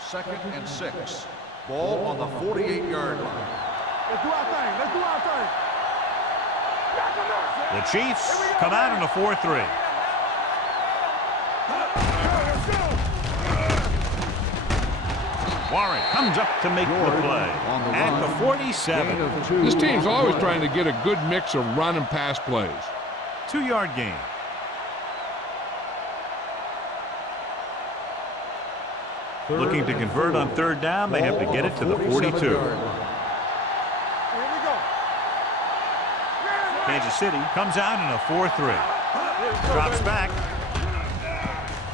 Second and 6. Ball on the 48-yard line. Let's do our thing. Let's do our thing. The Chiefs come out in a 4-3. Warren comes up to make the play at the 47. This team's always trying to get a good mix of run and pass plays. 2-yard gain. Looking to convert on third down. They have to get it to the 42. Kansas City comes out in a 4-3. Drops back.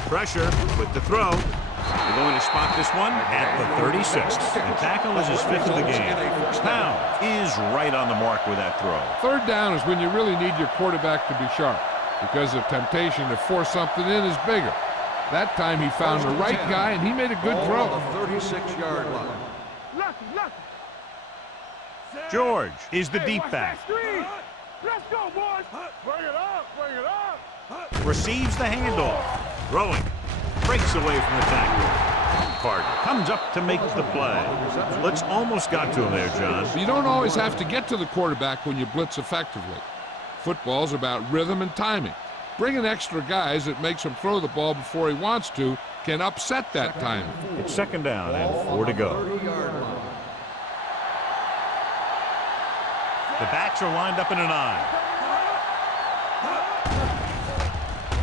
Pressure with the throw. They're going to spot this one at the 36. The tackle is his 5th of the game. Pound is right on the mark with that throw. Third down is when you really need your quarterback to be sharp because the temptation to force something in is bigger. That time he found the right guy and he made a good throw. On the 36-yard line. George is the deep back. Let's go, boys. Bring it up. Bring it up. Receives the handoff. Throwing. Breaks away from the tackle. Carter comes up to make the play. Blitz almost got to him there, John. You don't always have to get to the quarterback when you blitz effectively. Football's about rhythm and timing. Bringing extra guys that makes him throw the ball before he wants to can upset that timing. It's second down and 4 to go. The backs are lined up in an eye.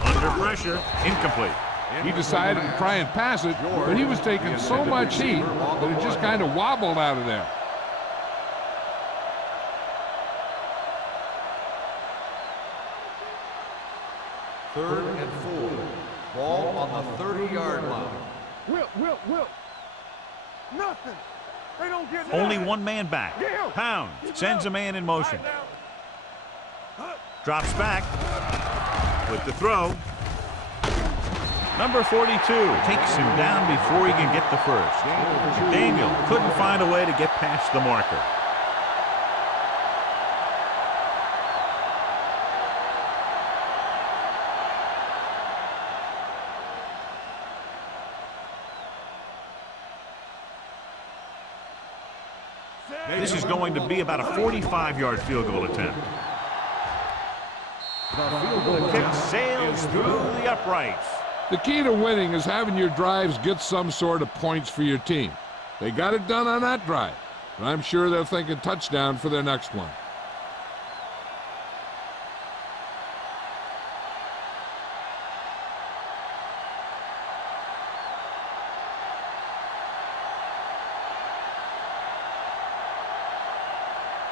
Under pressure, incomplete. He decided to try and pass it, but he was taking so much heat that it just kind of wobbled out of there. Third and 4. Ball on the 30-yard line. Whip. Nothing. They don't get Only one man back. Pound sends a man in motion. Drops back with the throw. Number 42 takes him down before he can get the first. Daniel couldn't find a way to get past the marker. This is going to be about a 45-yard field goal attempt. The kick sails through the uprights. The key to winning is having your drives get some sort of points for your team. They got it done on that drive, but I'm sure they're thinking touchdown for their next one.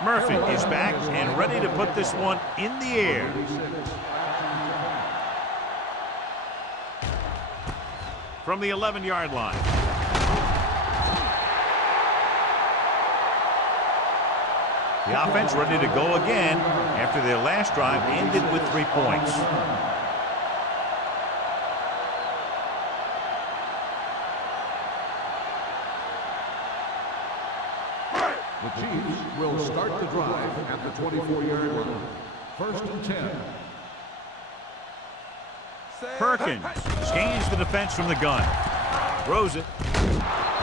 Murphy is back and ready to put this one in the air. From the 11-yard line. The offense ready to go again after their last drive ended with 3 points. The Chiefs will start the drive at the 24-yard line. First and 10. Perkins scans the defense from the gun. Throws it.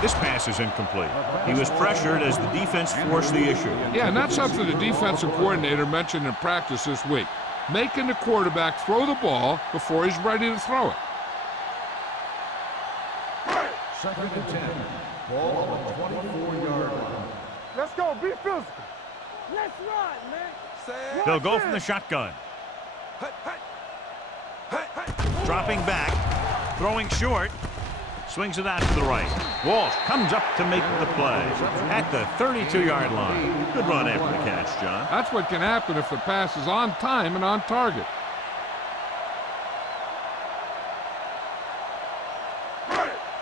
This pass is incomplete. He was pressured as the defense forced the issue. Yeah, and that's something the defensive coordinator mentioned in practice this week. Making the quarterback throw the ball before he's ready to throw it. Second and 10. Ball on the 24-yard line. Let's go. Be physical. Let's run, man. They'll go from the shotgun. Dropping back. Throwing short. Swings it out to the right. Walsh comes up to make the play at the 32-yard line. Good run after the catch, John. That's what can happen if the pass is on time and on target.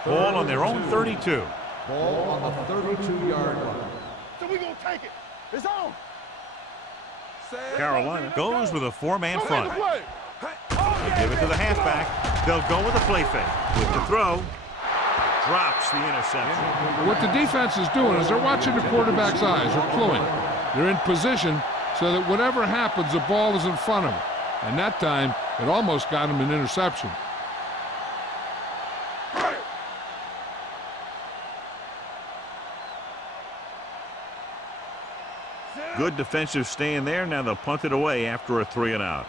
Ball on their own 32. Ball on the 32-yard line. So we gonna take it. It's on. Carolina goes with a 4-man front. They give it to the halfback. They'll go with a play fake. With the throw. drops the interception. What the defense is doing is they're watching the quarterback's eyes. They're cluing. They're in position so that whatever happens, the ball is in front of them. And that time, it almost got him an interception. Good defensive stand there. Now they'll punt it away after a 3-and-out.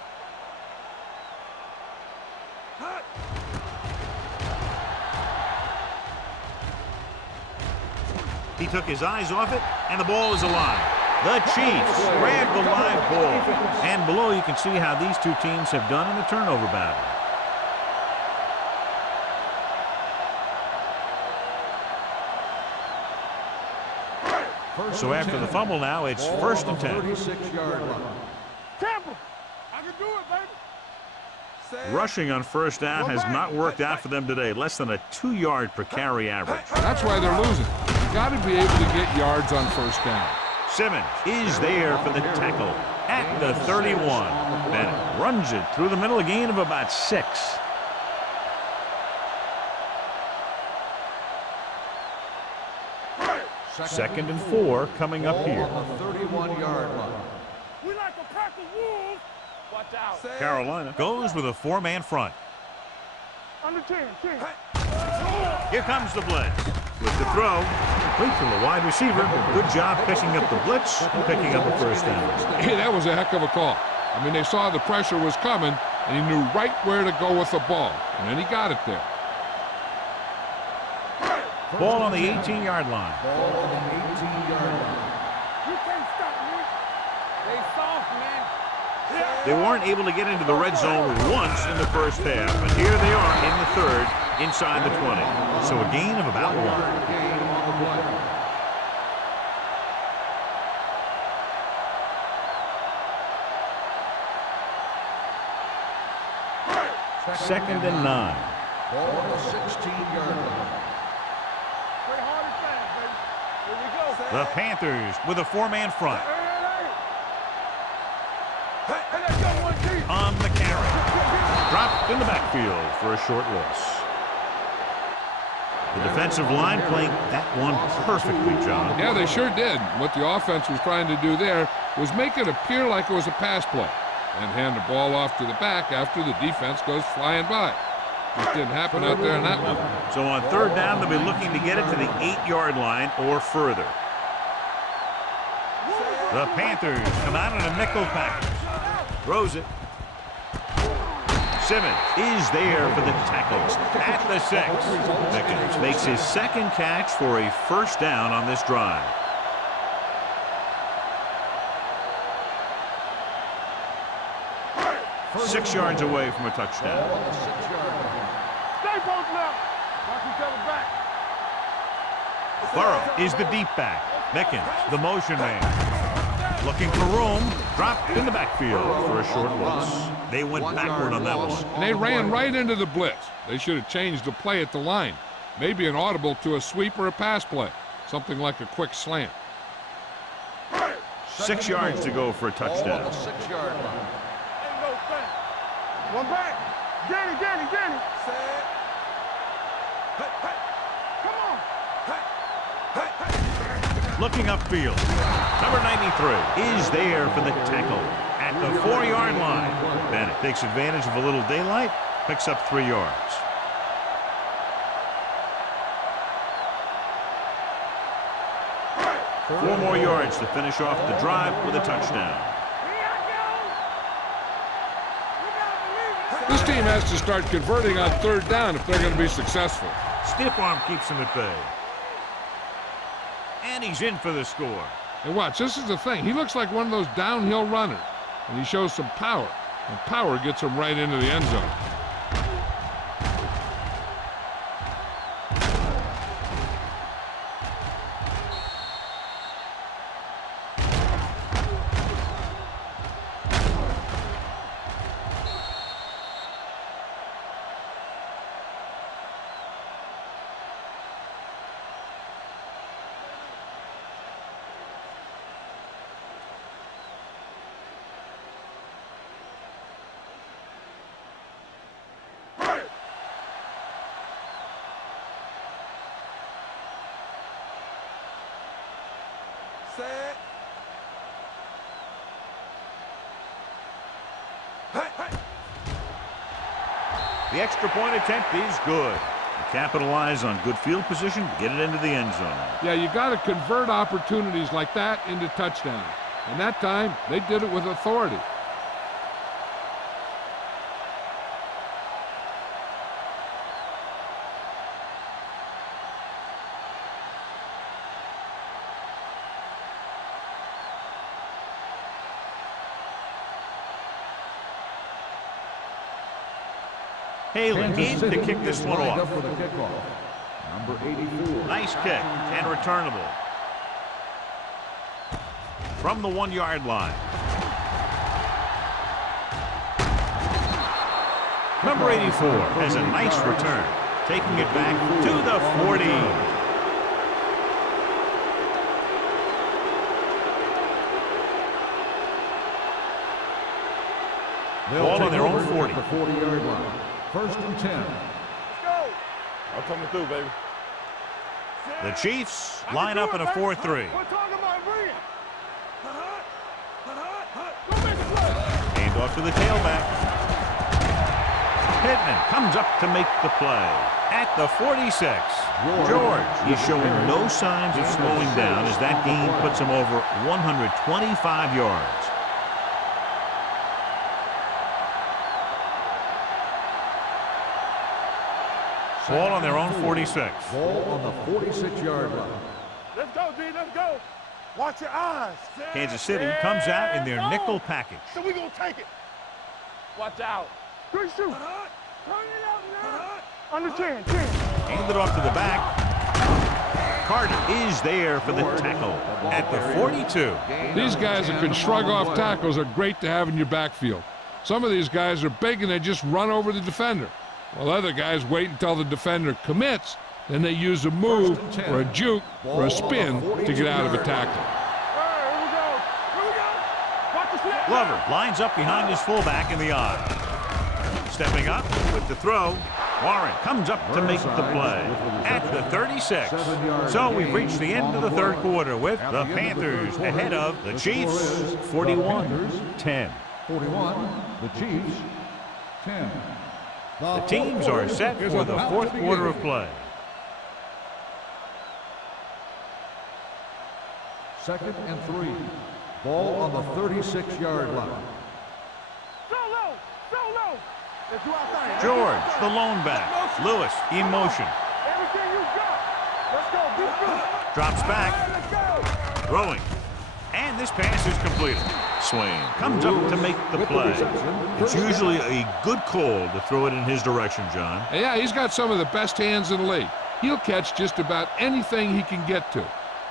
He took his eyes off it, and the ball is alive. The Chiefs grab the live ball. And below, you can see how these two teams have done in the turnover battle. So after the fumble now, it's 1st and 10. 36-yard line. Tampa, I can do it, baby. Rushing on 1st down has not worked out for them today. Less than a 2-yard per carry average. That's why they're losing. You got to be able to get yards on 1st down. Simmons is there for the tackle at the 31. Bennett runs it through the middle, a gain of about 6. Second and 4 coming up here. On the 31-yard line. We like a pack of wolves. Watch out. Carolina goes with a 4-man front. Under 10. Here comes the blitz. With the throw, complete from the wide receiver. Good job picking up the blitz and picking up a 1st down. Hey, that was a heck of a call. I mean, they saw the pressure was coming, and he knew right where to go with the ball. And then he got it there. Ball on the 18-yard line. Ball on the 18-yard line. You can't stop me. They soft, man. They weren't able to get into the red zone once in the 1st half. And here they are in the 3rd, inside the 20. So a gain of about 1. Gain on the play. Second and 9. Ball on the 16-yard line. Play hard and fast, baby. Here we go. The Panthers with a 4-man front. Hey, let's go, 1 team. On the carry. Dropped in the backfield for a short loss. The defensive line playing that one perfectly, John. Yeah, they sure did. What the offense was trying to do there was make it appear like it was a pass play and hand the ball off to the back after the defense goes flying by. It didn't happen out there in that one. So on 3rd down, they'll be looking to get it to the 8-yard line or further. The Panthers come out in a nickel package. Throws it. Simmons is there for the tackle at the 6. Pickens makes his 2nd catch for a 1st down on this drive. Six yards away from a touchdown. Stay post left. Watch each other back. Burrow is the deep back. Mickens, the motion man. Looking for room. Dropped in the backfield for a short loss. They went backward on that one. And they ran right into the blitz. They should have changed the play at the line. Maybe an audible to a sweep or a pass play. Something like a quick slant. 6 yards to go for a touchdown. 6-yard line. Ain't no thing. One back. Get it. Come on. Looking upfield. Number 93 is there for the tackle at the 4-yard line. Bennett takes advantage of a little daylight, picks up 3 yards. Four more yards to finish off the drive with a touchdown. This team has to start converting on 3rd down if they're going to be successful. Stiff arm keeps him at bay. And he's in for the score. And watch, this is the thing. He looks like one of those downhill runners, and he shows some power. And power gets him right into the end zone. Set. The extra point attempt is good. Capitalize on good field position to get it into the end zone. Yeah, you got to convert opportunities like that into touchdowns. And that time, they did it with authority. Haley in to kick this one off. For the kickoff. Number 84. Nice kick and returnable. From the 1-yard line. Number 84 has a nice return, taking it back to the 40. Ball on their own 40. The 40-yard line. First and 10. Let's go. I'm coming through, baby. The Chiefs line up in a 4-3. We're talking about bringing. Go make a play. Hand off to the tailback. Pittman comes up to make the play. At the 46. George is showing no signs of slowing down as that gain puts him over 125 yards. Ball on their own 46. Ball on the 46-yard line. Let's go, D. Let's go. Watch your eyes. Kansas City comes out in their nickel package. So we're going to take it. Watch out. Good shoot. Turn it up now. Under 10. Hand it off to the back. Carter is there for the tackle at the 42. These guys that can shrug off tackles are great to have in your backfield. Some of these guys are big and they just run over the defender, while other guys wait until the defender commits, then they use a move or a juke or a spin to get out of a tackle. Here we go. Watch the snap. Glover lines up behind his fullback in the I. Stepping up with the throw. Warren comes up to make the play at the 36. So we've reached the end of the third quarter with the Panthers ahead of the Chiefs 41-10. 41, the Chiefs, 10. The teams are set for the fourth quarter of play. Second and 3. Ball on the 36-yard line. So low. Let's do our thing. George, the lone back. Lewis in motion. Everything you got. Let's go. Be good. Drops back. Let's go. Throwing. And this pass is completed. Swain comes up to make the play. It's usually a good call to throw it in his direction, John. Yeah, he's got some of the best hands in the league. He'll catch just about anything he can get to.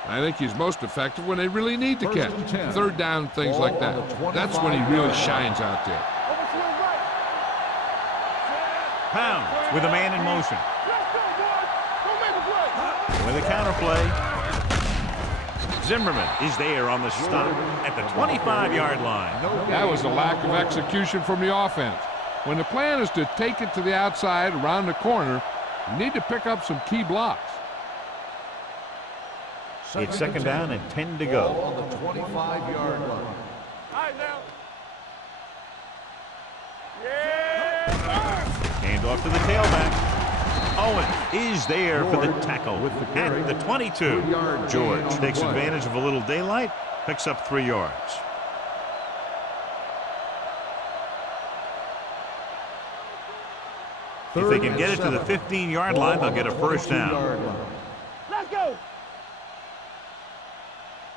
I think he's most effective when they really need to catch. Third down, things like that. That's when he really shines out there. Overswing right. Pound with a man in motion. Let's go, boys. Go make a play. With a counter play. Zimmerman is there on the stop at the 25-yard line. That was a lack of execution from the offense. When the plan is to take it to the outside around the corner, you need to pick up some key blocks. It's second down and 10 to go. On the 25-yard line. All right, now. Yeah. Hand off to the tailback. Owen is there for the tackle at the 22. George takes advantage of a little daylight, picks up 3 yards. If they can get it to the 15-yard line, they'll get a first down. Let's go.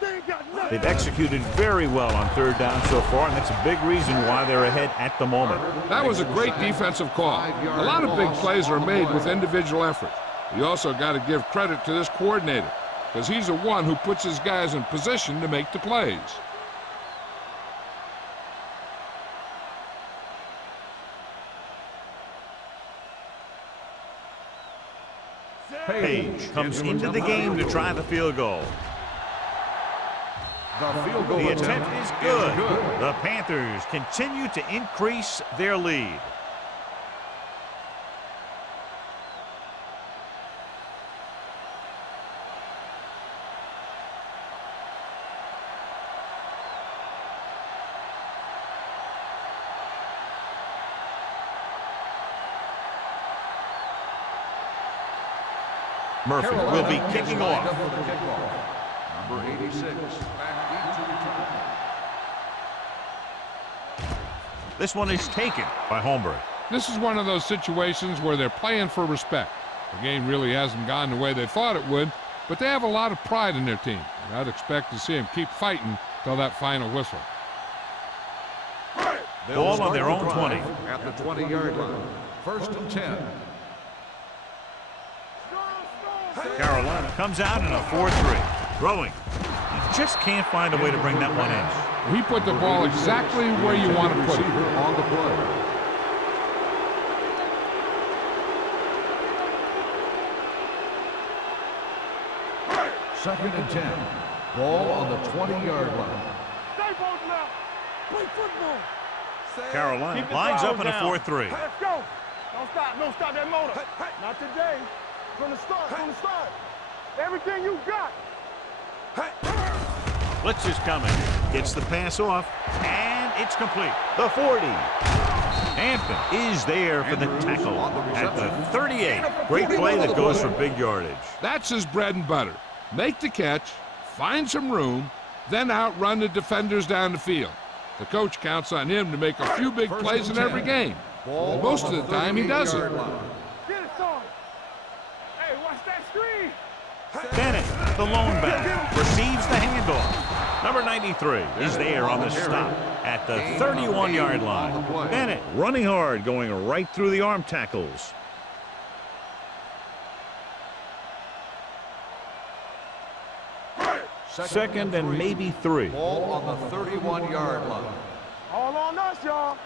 They ain't got nothing. They've executed very well on third down so far, and that's a big reason why they're ahead at the moment. That was a great defensive call. A lot of big plays are made with individual effort. You also got to give credit to this coordinator, because he's the one who puts his guys in position to make the plays. Page comes into the game to try the field goal. The attempt is good. The Panthers continue to increase their lead. Murphy will be kicking off. For the kickoff. Number 86, back into return. This one is taken by Holmberg. This is one of those situations where they're playing for respect. The game really hasn't gone the way they thought it would, but they have a lot of pride in their team. And I'd expect to see them keep fighting till that final whistle. Ball on their own 20. At the 20-yard line. First and 10. Carolina comes out in a 4-3. Throwing. He just can't find a way to bring that one in. He put the ball exactly where you want to put it. On the play. Second and 10. Ball on the 20-yard line. Stay both now. Play football. Carolina lines up in a 4-3. Let's go. Don't stop. Don't stop that motor. Not today. From the start. From the start. Everything you got. Blitz is coming. Gets the pass off, and it's complete. The 40. Hampton is there for the tackle at the 38. Great play that goes for big yardage. That's his bread and butter. Make the catch, find some room, then outrun the defenders down the field. The coach counts on him to make a few big plays in every game. And most of the time, he does it. Get it, son. Hey, watch that screen. Bennett, the lone back, receives the handoff. Number 93 is there on the stop at the 31-yard line. Bennett running hard, going right through the arm tackles. Second and maybe 3. Ball on the 31-yard line. All on us, y'all.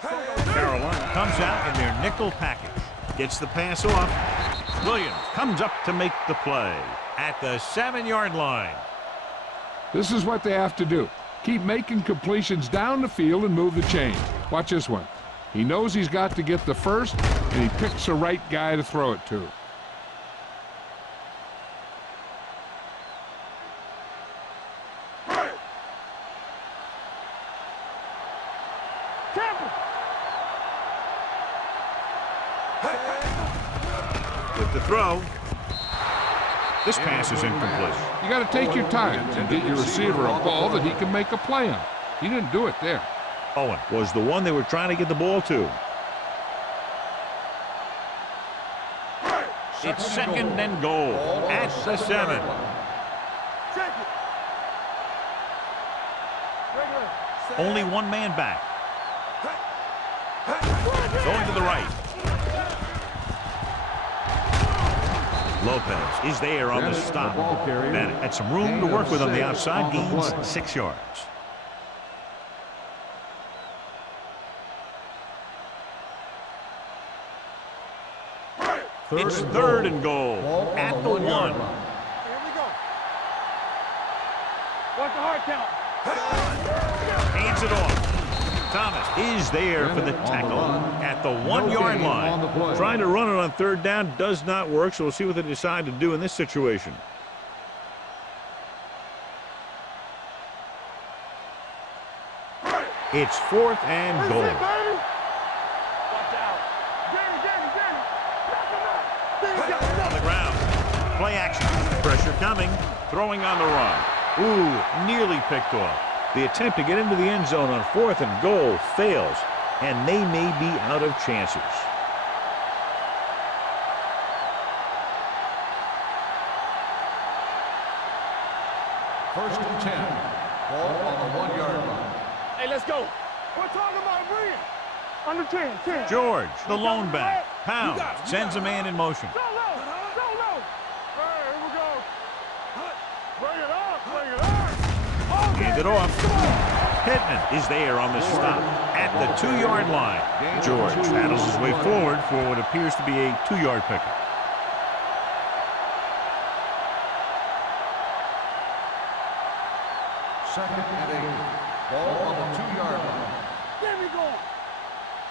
Carolina comes out in their nickel package. Gets the pass off. Williams comes up to make the play at the 7-yard line. This is what they have to do. Keep making completions down the field and move the chain. Watch this one. He knows he's got to get the first, and he picks the right guy to throw it to. With the throw. This pass is incomplete. You got to take your time and get your receiver a ball that he can make a play on. He didn't do it there. Owen was the one they were trying to get the ball to. It's second and goal at the 7. Check it. Only one man back. Going to the right. Lopez is there on the stop. Bennett had some room to work with on the outside, gains 6 yards. It's third and goal at the 1. Here we go. Watch the hard count. Hands it off. Thomas is there for the tackle at the 1-yard line. Trying to run it on third down does not work, so we'll see what they decide to do in this situation. It's 4th and goal. Watch out. Danny. On the ground. Play action. Pressure coming. Throwing on the run. Ooh, nearly picked off. The attempt to get into the end zone on 4th and goal fails, and they may be out of chances. First and 10. Ball on the 1-yard line. Hey, let's go. We're talking about bringing. Under 10. George, the lone back. Pound sends a man in motion. Go low. Hey, here we go. Bring it up. Hand it off. Pittman is there on the stop at the 2-yard line. George battles his way forward for what appears to be a 2-yard pickup. Second and 8. Ball on the 2-yard line. There we go.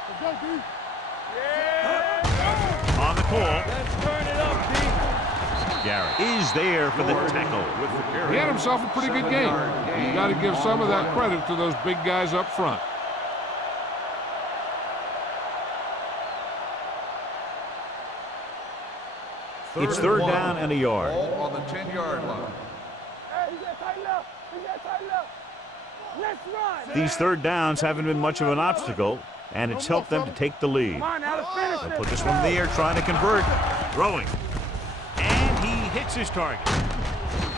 Let's go, D. Yeah. On the call. Let's turn it up, D. Garrett is there for the tackle. He had himself a pretty good game. You got to give some of that credit to those big guys up front. It's third down and a yard. Ball on the 10-yard line. Hey, he got tight left. He got tight left. Let's run. These third downs haven't been much of an obstacle, and it's helped them to take the lead. Come on, now let's finish They'll this. put this one in the air, trying to convert. Throwing. And he hits his target.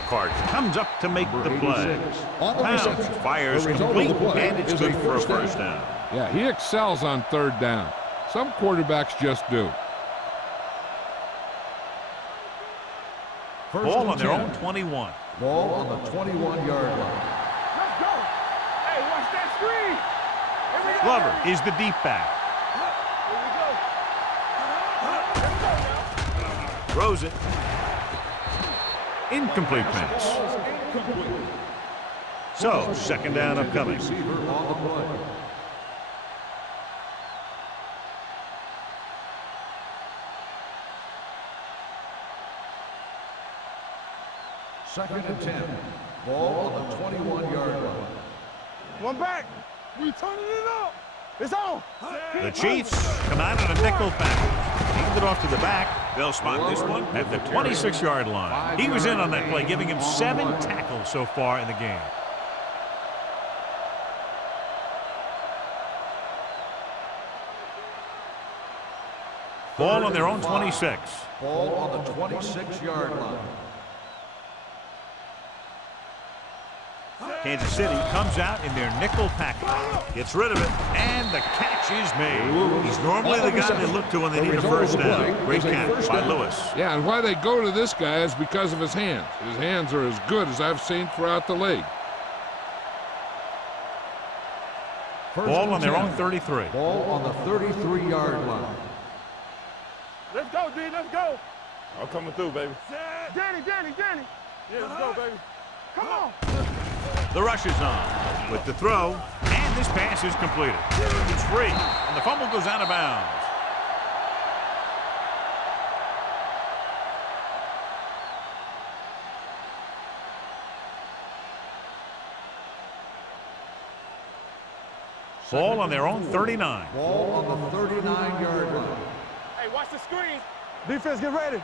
Carter comes up to make the play. Pounds fires complete, and it's good for a first down. Yeah, he excels on third down. Some quarterbacks just do. Ball on their own 21. Ball on the 21-yard line. Let's go. Hey, watch that screen. Here we go. Glover is the deep back. Here we go. Throws it. Incomplete pass. So, second down upcoming. Receiver on the play. Second and 10. Ball on the 21-yard line. One back. We turning it up. It's on. The Chiefs come out in a nickel package. Hand it off to the back. They'll spot this one at the 26-yard line. He was in on that play, giving him 7 tackles so far in the game. Ball on their own 26. Ball on the 26-yard line. Kansas City comes out in their nickel package. Gets rid of it, and the catch is made. He's normally the guy they look to when they need a first down. Great catch by Lewis. Yeah, and why they go to this guy is because of his hands. His hands are as good as I've seen throughout the league. Ball on their own 33. Ball on the 33-yard line. Let's go, D. Let's go. I'm coming through, baby. Danny. Yeah, let's go, baby. Come on. The rush is on with the throw, and this pass is completed. It's free, and the fumble goes out of bounds. Ball on their own 39. Ball on the 39-yard line. Hey, watch the screen. Defense, get ready.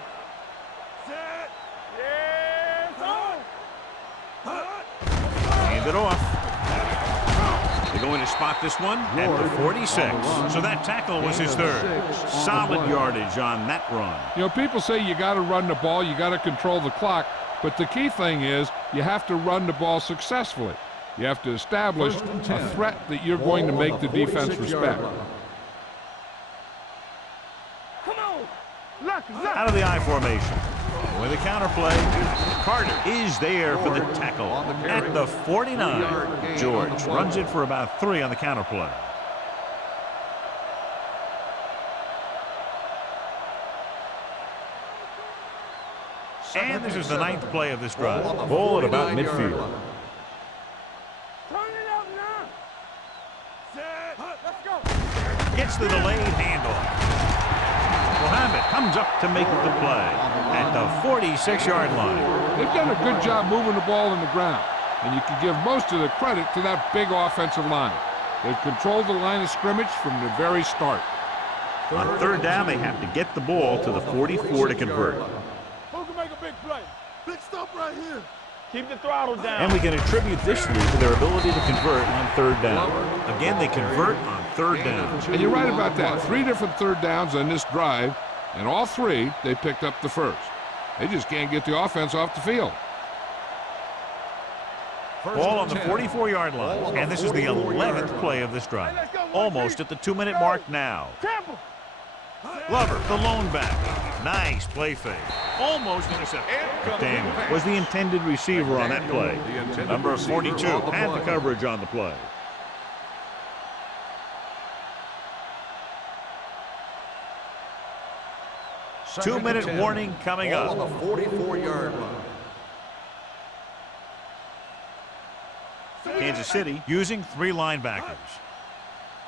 Set. Yeah, it's on. Hand it off. They're going to spot this one at the 46. So that tackle was his third. Solid yardage on that run. You know, people say you got to run the ball, you got to control the clock, but the key thing is you have to run the ball successfully. You have to establish a threat that you're going to make the defense respect. Come on. Look. Out of the I formation. With a counter play, Carter is there for the tackle at the 49. George runs it for about 3 on the counter play. And this is the 9th play of this drive. Ball at about midfield. Turn it up now. Set. Let's go. Gets the delayed handoff. Mohammed comes up to make the play at the 46-yard line. They've done a good job moving the ball in the ground, and you can give most of the credit to that big offensive line. They've controlled the line of scrimmage from the very start. On third down, they have to get the ball to the 44 to convert. Who can make a big play? Big stop right here. Keep the throttle down. And we can attribute this lead to their ability to convert on third down. Again, they convert on third down. And you're right about that. 3 different third downs on this drive, and all 3, they picked up the first. They just can't get the offense off the field. Ball on the 44-yard line, and this is the 11th play of this drive. Almost at the 2-minute mark now. Glover, the lone back. Nice play fake. Almost intercepted. McDaniel was the intended receiver on that play. Number 42 had the coverage on the play. Two-minute warning coming up. On the 44-yard line. Kansas City using 3 linebackers.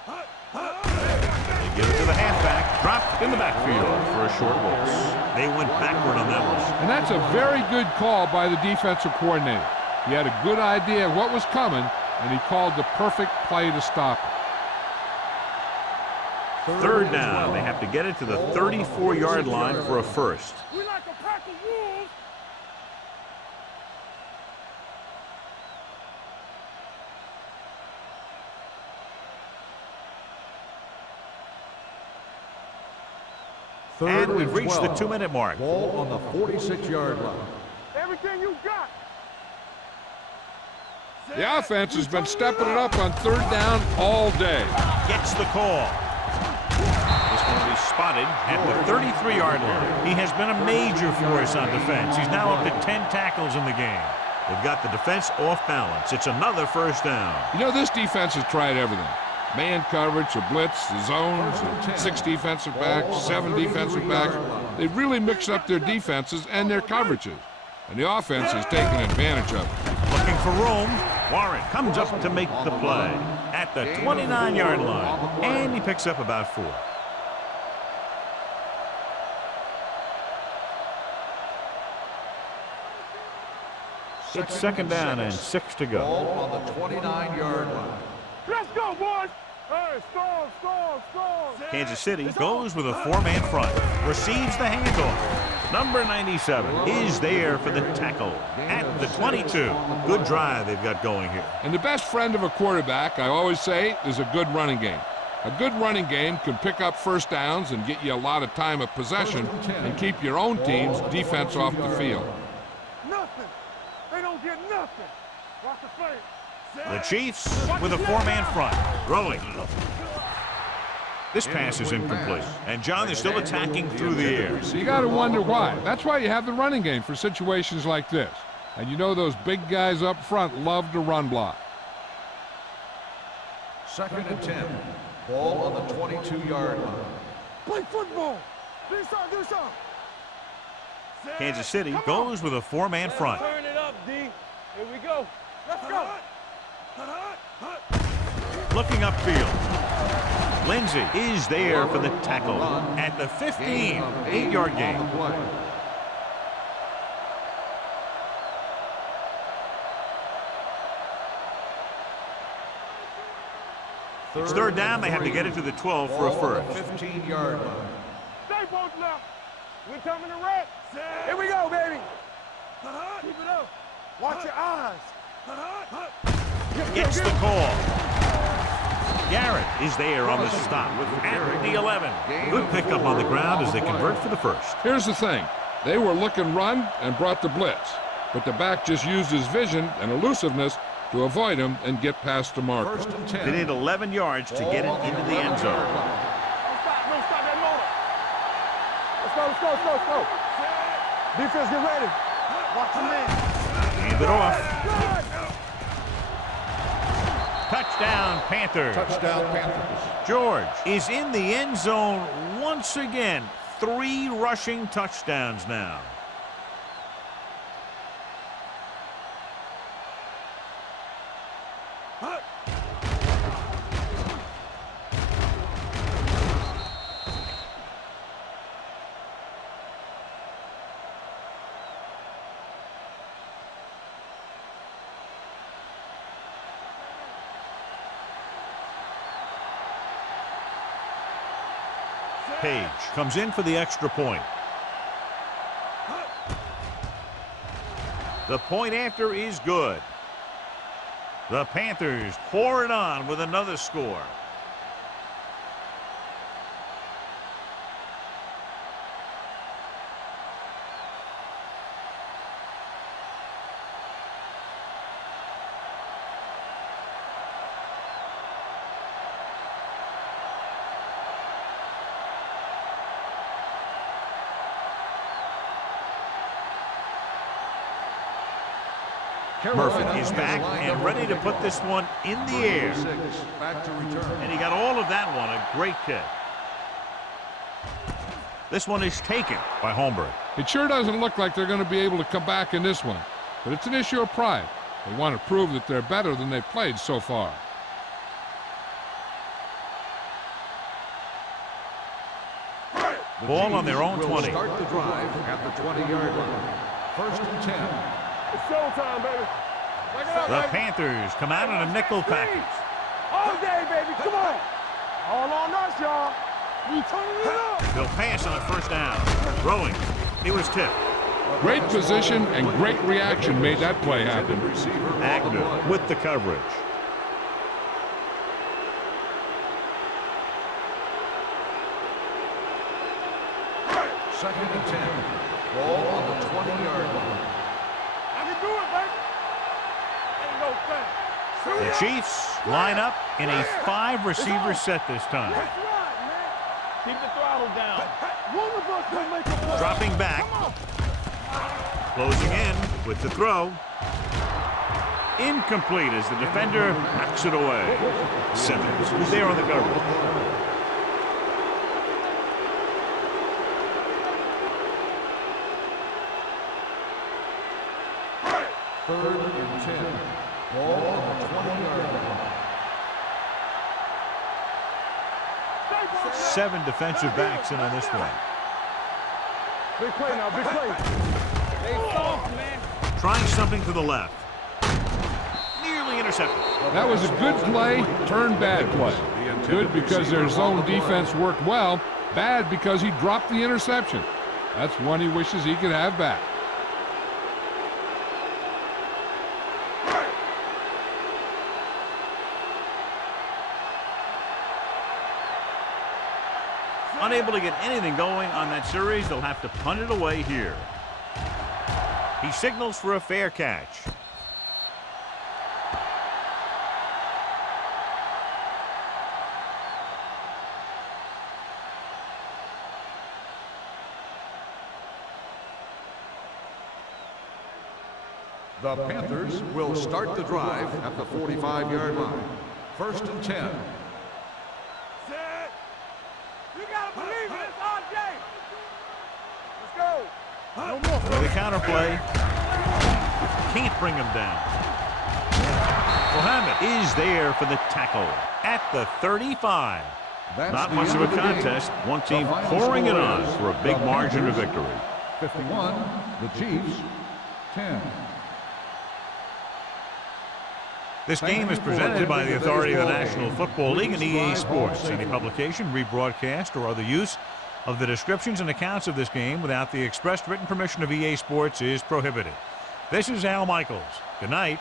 They give it to the halfback, dropped in the backfield for a short loss. They went backward on that one. And that's a very good call by the defensive coordinator. He had a good idea of what was coming, and he called the perfect play to stop it. Third down, they have to get it to the 34-yard line for a first. We like a And we've reached the 2-minute mark. Ball on the 46-yard line. Everything you got. The offense has been stepping it up on 3rd down all day. Gets the call. This one will be spotted at the 33-yard line. He has been a major force on defense. He's now up to 10 tackles in the game. They've got the defense off balance. It's another 1st down. You know, this defense has tried everything. Man coverage, a blitz, the zones, 6 defensive backs, 7 defensive backs. They've really mixed up their defenses and their coverages. And the offense is taking advantage of it. Looking for room. Warren comes up to make the play at the 29-yard line. And he picks up about 4. It's 2nd down and 6 to go. Ball on the 29-yard line. Let's go, boys. Hey, score. Kansas City goes with a 4-man front. Receives the handoff. Number 97 is there for the tackle at the 22. Good drive they've got going here. And the best friend of a quarterback, I always say, is a good running game. A good running game can pick up 1st downs and get you a lot of time of possession and keep your own team's defense off the field. Nothing. They don't get nothing. Watch the face. The Chiefs with a 4-man front. Throwing. This pass is incomplete. And John, they're still attacking through the air. So you got to wonder why. That's why you have the running game for situations like this. And you know those big guys up front love to run block. 2nd and 10. Ball on the 22-yard line. Play football. Do something. Kansas City goes with a 4-man front. Turn it up, D. Here we go. Let's go. Looking upfield. Lindsey is there for the tackle at the 15. 8-yard gain. It's 3rd down. They have to get it to the 12 for a first. 15-yard line. Stay both left. We coming to red. Here we go, baby. Keep it up. Watch your eyes. Gets the call. Garrett is there on the stop at the 11. Good pickup on the ground as they convert for the first. Here's the thing. They were looking run and brought the blitz. But the back just used his vision and elusiveness to avoid him and get past the marker. 1st and 10. They need 11 yards to get it into the end zone. Don't stop that motor. Let's go. Defense, get ready. Watch the man. Hand it off. Touchdown, Panthers. Touchdown, Panthers. George is in the end zone once again. 3 rushing touchdowns now. Page comes in for the extra point. The point after is good. The Panthers pour it on with another score. Murphy is back and ready to put this one in the air. Back to return. And he got all of that one. A great kick. This one is taken by Holmberg. It sure doesn't look like they're going to be able to come back in this one. But it's an issue of pride. They want to prove that they're better than they've played so far. Ball on their own 20. Start the drive at the 20-yard line. 1st and 10. It's showtime, baby. Back it up, The baby. Panthers come out in a nickel package. All day, baby. Come on. All on us, y'all. We turning it up. They'll pass on a 1st down. Throwing. It was tipped. Great position and great reaction made that play happen. Agnew with the coverage. Second and 10. Ball on the 20-yard line. I can do it, baby. Ain't no thing. The Chiefs line up in a 5-receiver set this time. That's right, man. Keep the throttle down. One of us will make a play. Dropping back. Closing in with the throw. Incomplete as the defender knocks it away. Simmons, who's there on the coverage. Third and 10. Ball on the 20-yard line. 7 defensive backs in on this one. Big play now, big play. They soft, man. Trying something to the left. Nearly intercepted. That was a good play, turned bad play. Good because their zone defense worked well. Bad because he dropped the interception. That's one he wishes he could have back. Unable to get anything going on that series, they'll have to punt it away here. He signals for a fair catch. The Panthers will start the drive at the 45-yard line. First and 10. Set. You gotta believe it. It's our day. Let's go. No more. With the counter play. Can't bring him down. Mohammed is there for the tackle at the 35. Not much of a contest. One team pouring it on for a big margin of victory. 51, the Chiefs, 10. This game is presented by the authority of the National Football League and EA Sports. Any publication, rebroadcast, or other use of the descriptions and accounts of this game without the expressed written permission of EA Sports is prohibited. This is Al Michaels. Good night.